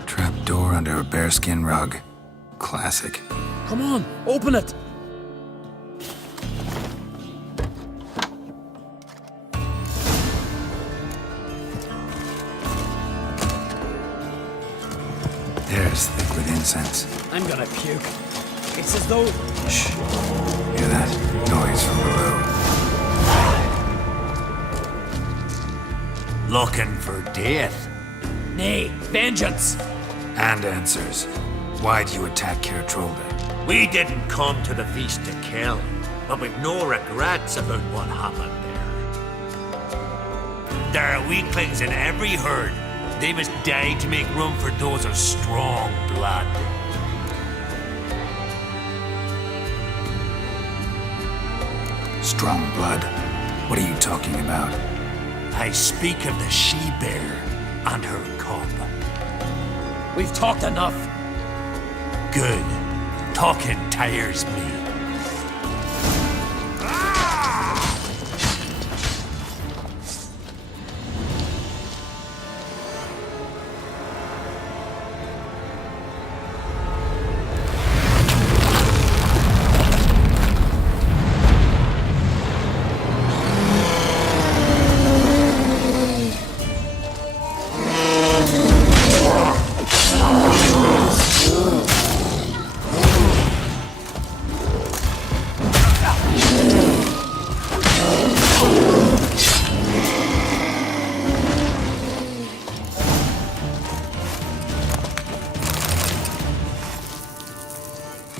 Trapdoor under a bearskin rug. Classic. Come on, open it. Air's thick with incense. I'm gonna puke. It's as though... Shh. Hear that? Noise from below. Looking for death? Nay, vengeance. And answers. Why do you attack Caer Trolder? We didn't come to the feast to kill, but we've no regrets about what happened there. There are weaklings in every herd. They must die to make room for those of strong blood. Strong blood? What are you talking about? I speak of the she-bear and her cub. We've talked enough. Good. Talking tires me.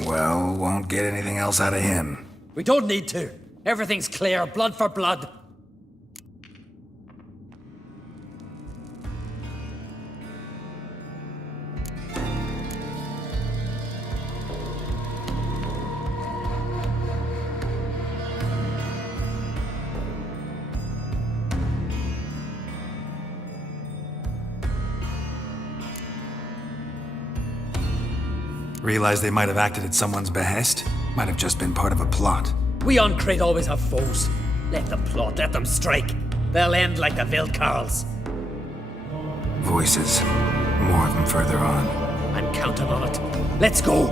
Well, won't get anything else out of him. We don't need to. Everything's clear, blood for blood. Realize they might have acted at someone's behest? Might have just been part of a plot. We on Crete always have foes. Let them plot, let them strike. They'll end like the Vilcarls. Voices. More of them further on. I'm counting on it. Let's go!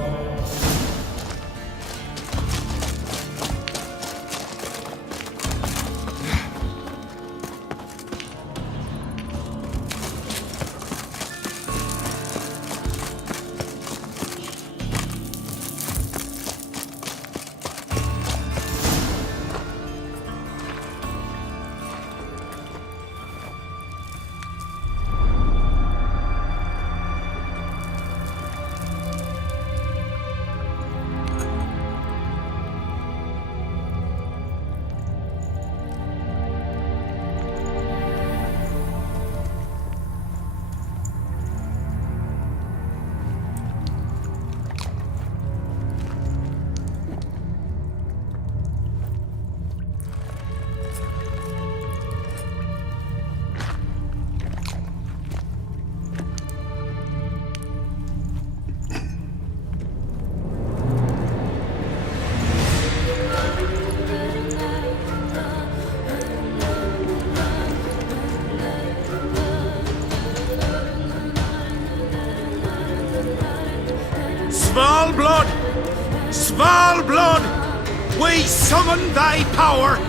Svalbard, we summon thy power.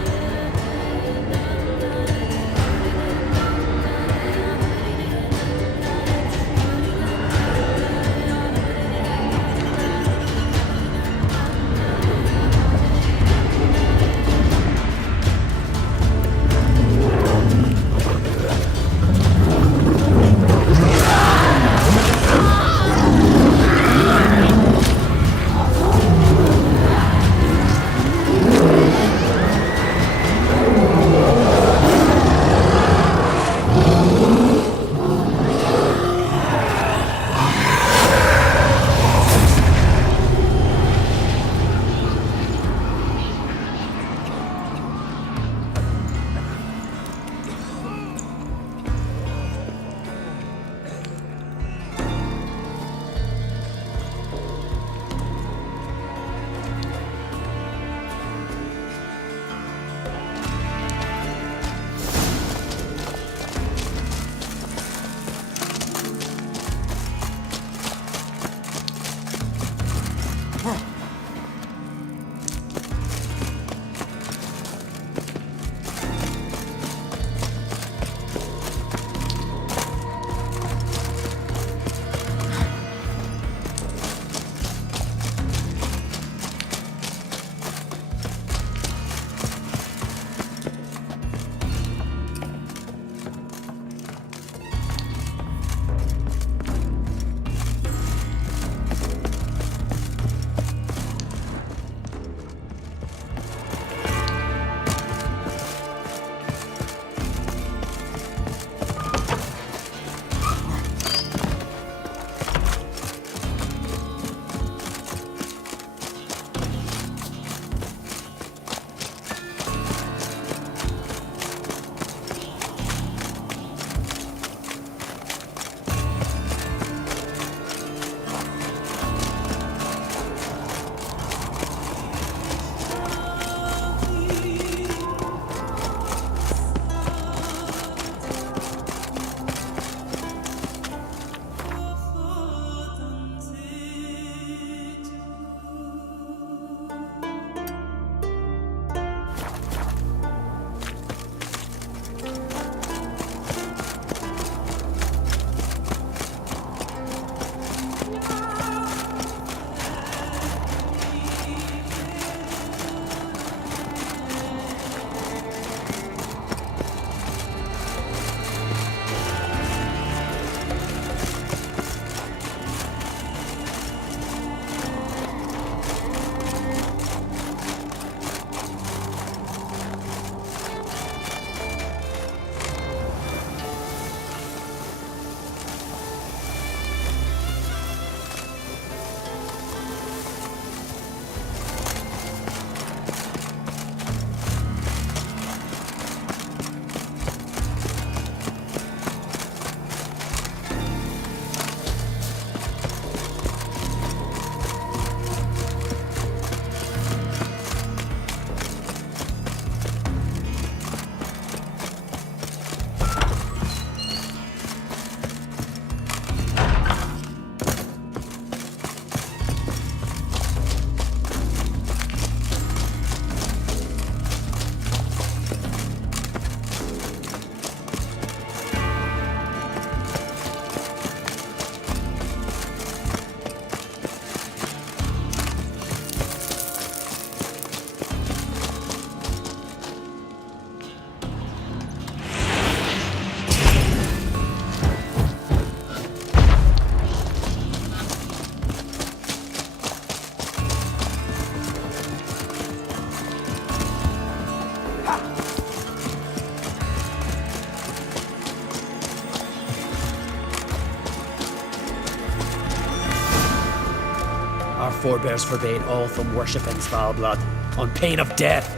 Our forebears forbade all from worshipping Svalbard on pain of death.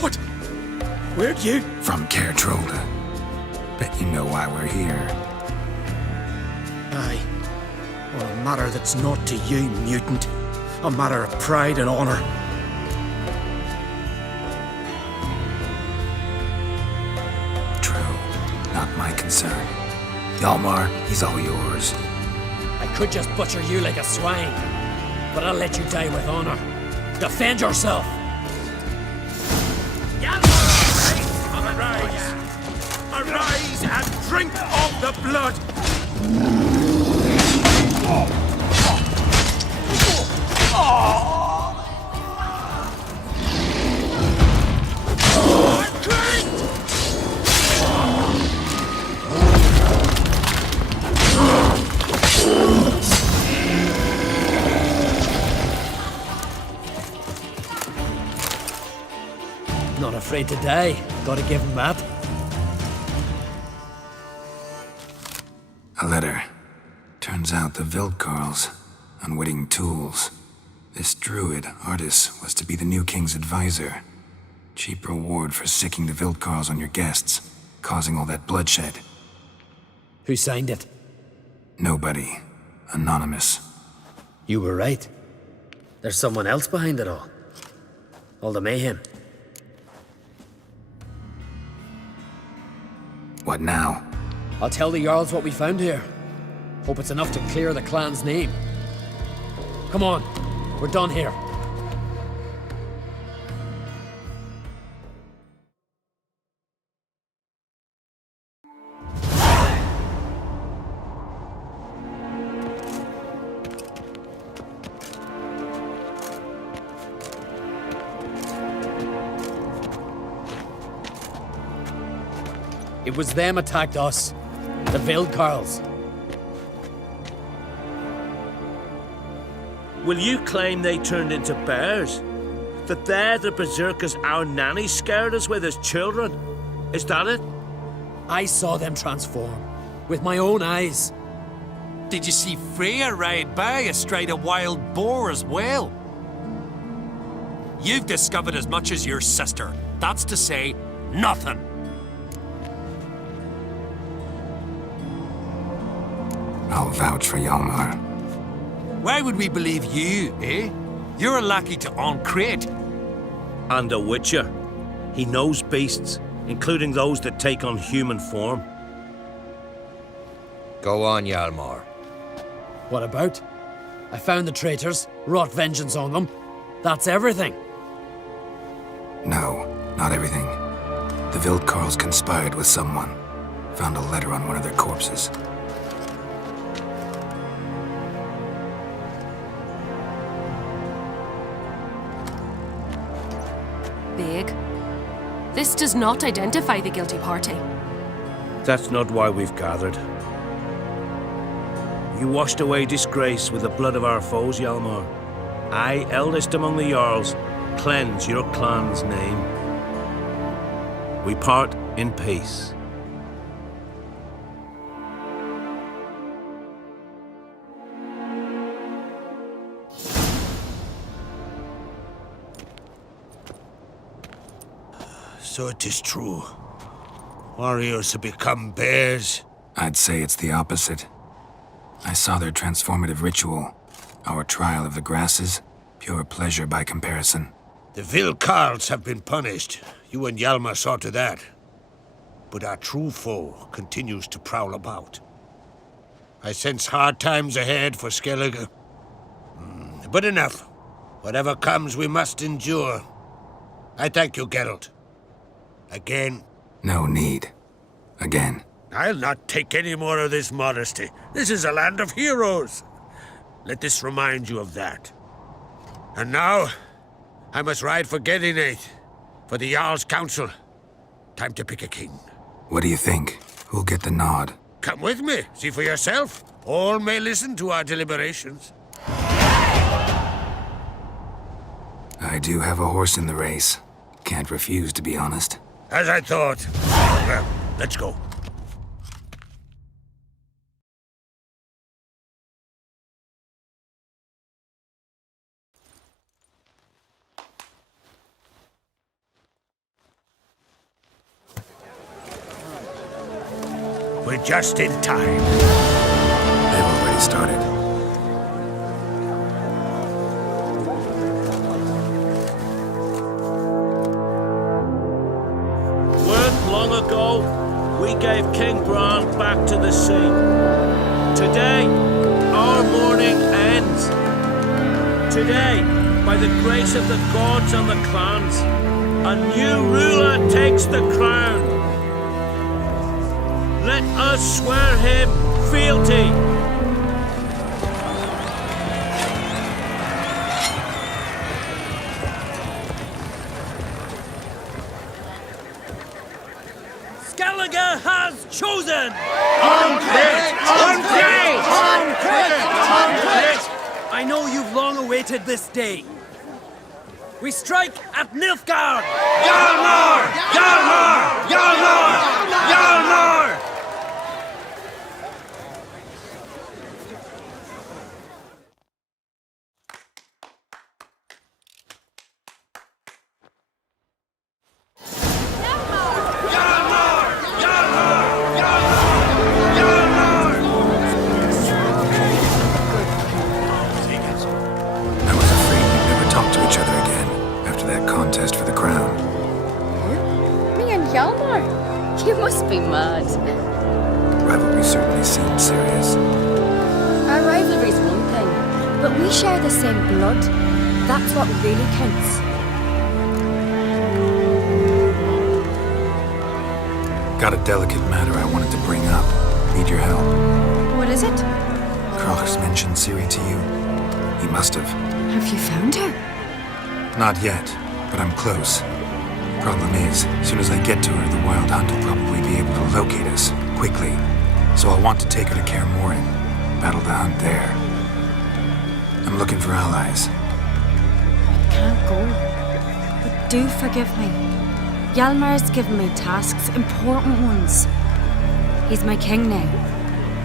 What? Where'd you? From Caer Trolda. Bet you know why we're here. Aye. Well, a matter that's not to you, mutant. A matter of pride and honor. True. Not my concern. Hjalmar, he's all yours. I could just butcher you like a swine. but I'll let you die with honor. Defend yourself! Arise! Arise and drink of the blood! Not afraid to die. Gotta give him that. A letter. Turns out the Vildkarls, unwitting tools. This druid, Artis, was to be the new king's advisor. Cheap reward for sicking the Vildkarls on your guests, causing all that bloodshed. Who signed it? Nobody. Anonymous. You were right. There's someone else behind it all. All the mayhem. What now? I'll tell the Jarls what we found here. Hope it's enough to clear the clan's name. Come on, we're done here. It was them attacked us. The Vildkarls. Will you claim they turned into bears? That they're the berserkers our nanny scared us with as children? Is that it? I saw them transform. With my own eyes. Did you see Freya ride by astride a wild boar as well? You've discovered as much as your sister. That's to say, nothing. I'll vouch for Hjalmar. Why would we believe you, eh? You're a lackey to Ancrate. And a witcher. He knows beasts, including those that take on human form. Go on, Hjalmar. What about? I found the traitors, wrought vengeance on them. That's everything. No, not everything. The Vildkarls conspired with someone. Found a letter on one of their corpses. Big. This does not identify the guilty party. That's not why we've gathered. You washed away disgrace with the blood of our foes, Hjalmar. I, eldest among the Jarls, cleanse your clan's name. We part in peace. So it is true. Warriors have become bears. I'd say it's the opposite. I saw their transformative ritual. Our trial of the grasses, pure pleasure by comparison. The Vildkarls have been punished. You and Hjalmar saw to that. But our true foe continues to prowl about. I sense hard times ahead for Skellige. But enough. Whatever comes, we must endure. I thank you, Geralt. Again. No need. Again. I'll not take any more of this modesty. This is a land of heroes. Let this remind you of that. And now, I must ride for Gedinate, for the Jarl's Council. Time to pick a king. What do you think? Who'll get the nod? Come with me, see for yourself. All may listen to our deliberations. I do have a horse in the race. Can't refuse, to be honest. As I thought. Well, let's go. We're just in time. They've already started. Long ago, we gave King Bran back to the sea. Today, our mourning ends. Today, by the grace of the gods and the clans, a new ruler takes the crown. Let us swear him fealty. Skellige has chosen! I know you've long awaited this day. We strike at Nilfgaard! Hjalmar! Hjalmar! Hjalmar! Hjalmar! You must be mad. Rivalry certainly seems serious. Our rivalry's one thing, but we share the same blood. That's what really counts. Got a delicate matter I wanted to bring up. Need your help. What is it? Crocus mentioned Ciri to you. He must have. Have you found her? Not yet, but I'm close. Problem is, as soon as I get to her, the Wild Hunt will probably be able to locate us quickly. So I'll want to take her to Kaer Morhen, battle the hunt there. I'm looking for allies. I can't go. But do forgive me. Hjalmar's given me tasks, important ones. He's my king now.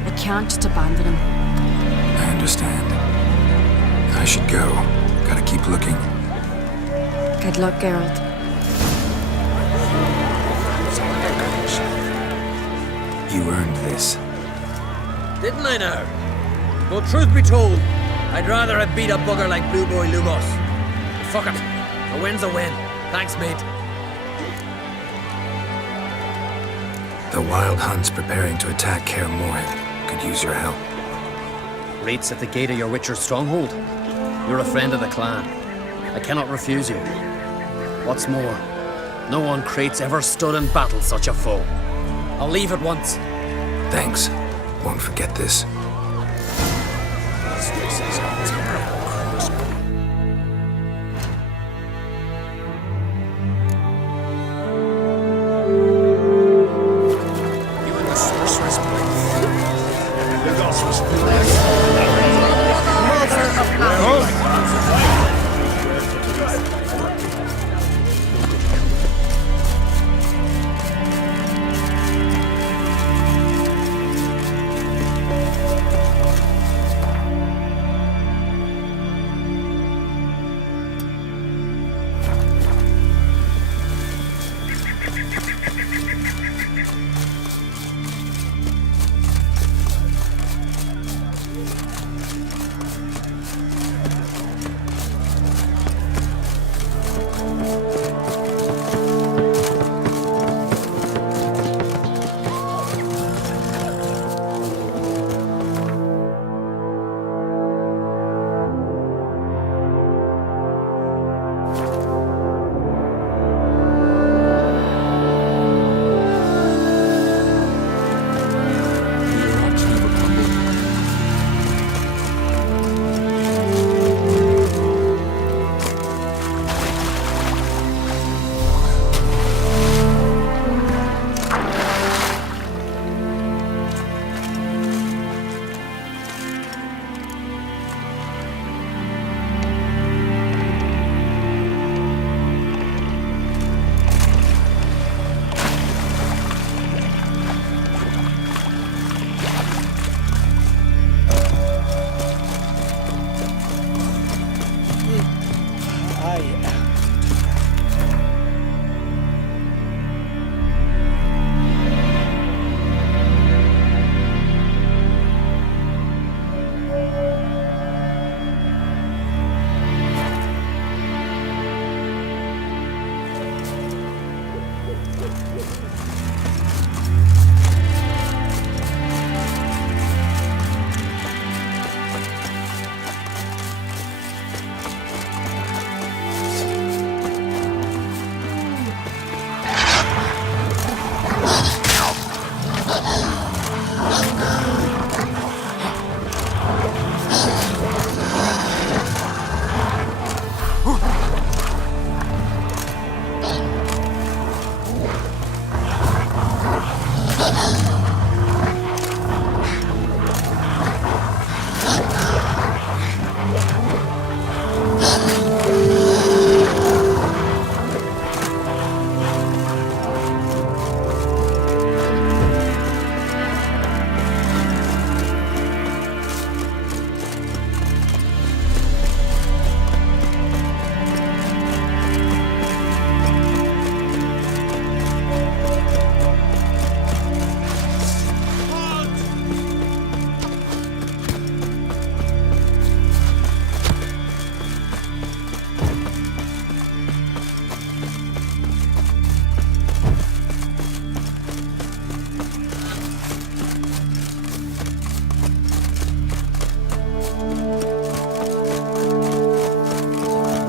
I can't just abandon him. I understand. I should go. Gotta keep looking. Good luck, Geralt. You earned this. Didn't I now? Though truth be told, I'd rather have beat a bugger like Blue Boy Lumos. But fuck it. A win's a win. Thanks, mate. The Wild Hunt's preparing to attack Kaer Morhen. Could use your help. Raid's at the gate of your Witcher stronghold. You're a friend of the clan. I cannot refuse you. What's more, no one Crate's ever stood in battle such a foe. I'll leave at once. Thanks. Won't forget this.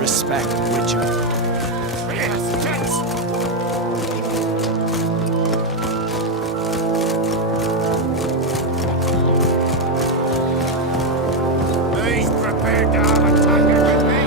Respect, Witcher. He's prepared to have a tiger with me.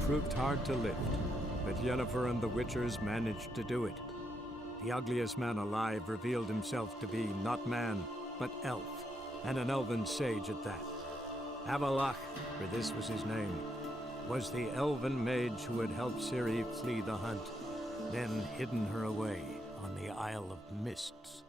proved hard to lift, but Yennefer and the Witchers managed to do it. The ugliest man alive revealed himself to be not man, but elf, and an elven sage at that. Avalach, for this was his name, was the elven mage who had helped Ciri flee the hunt, then hidden her away on the Isle of Mists.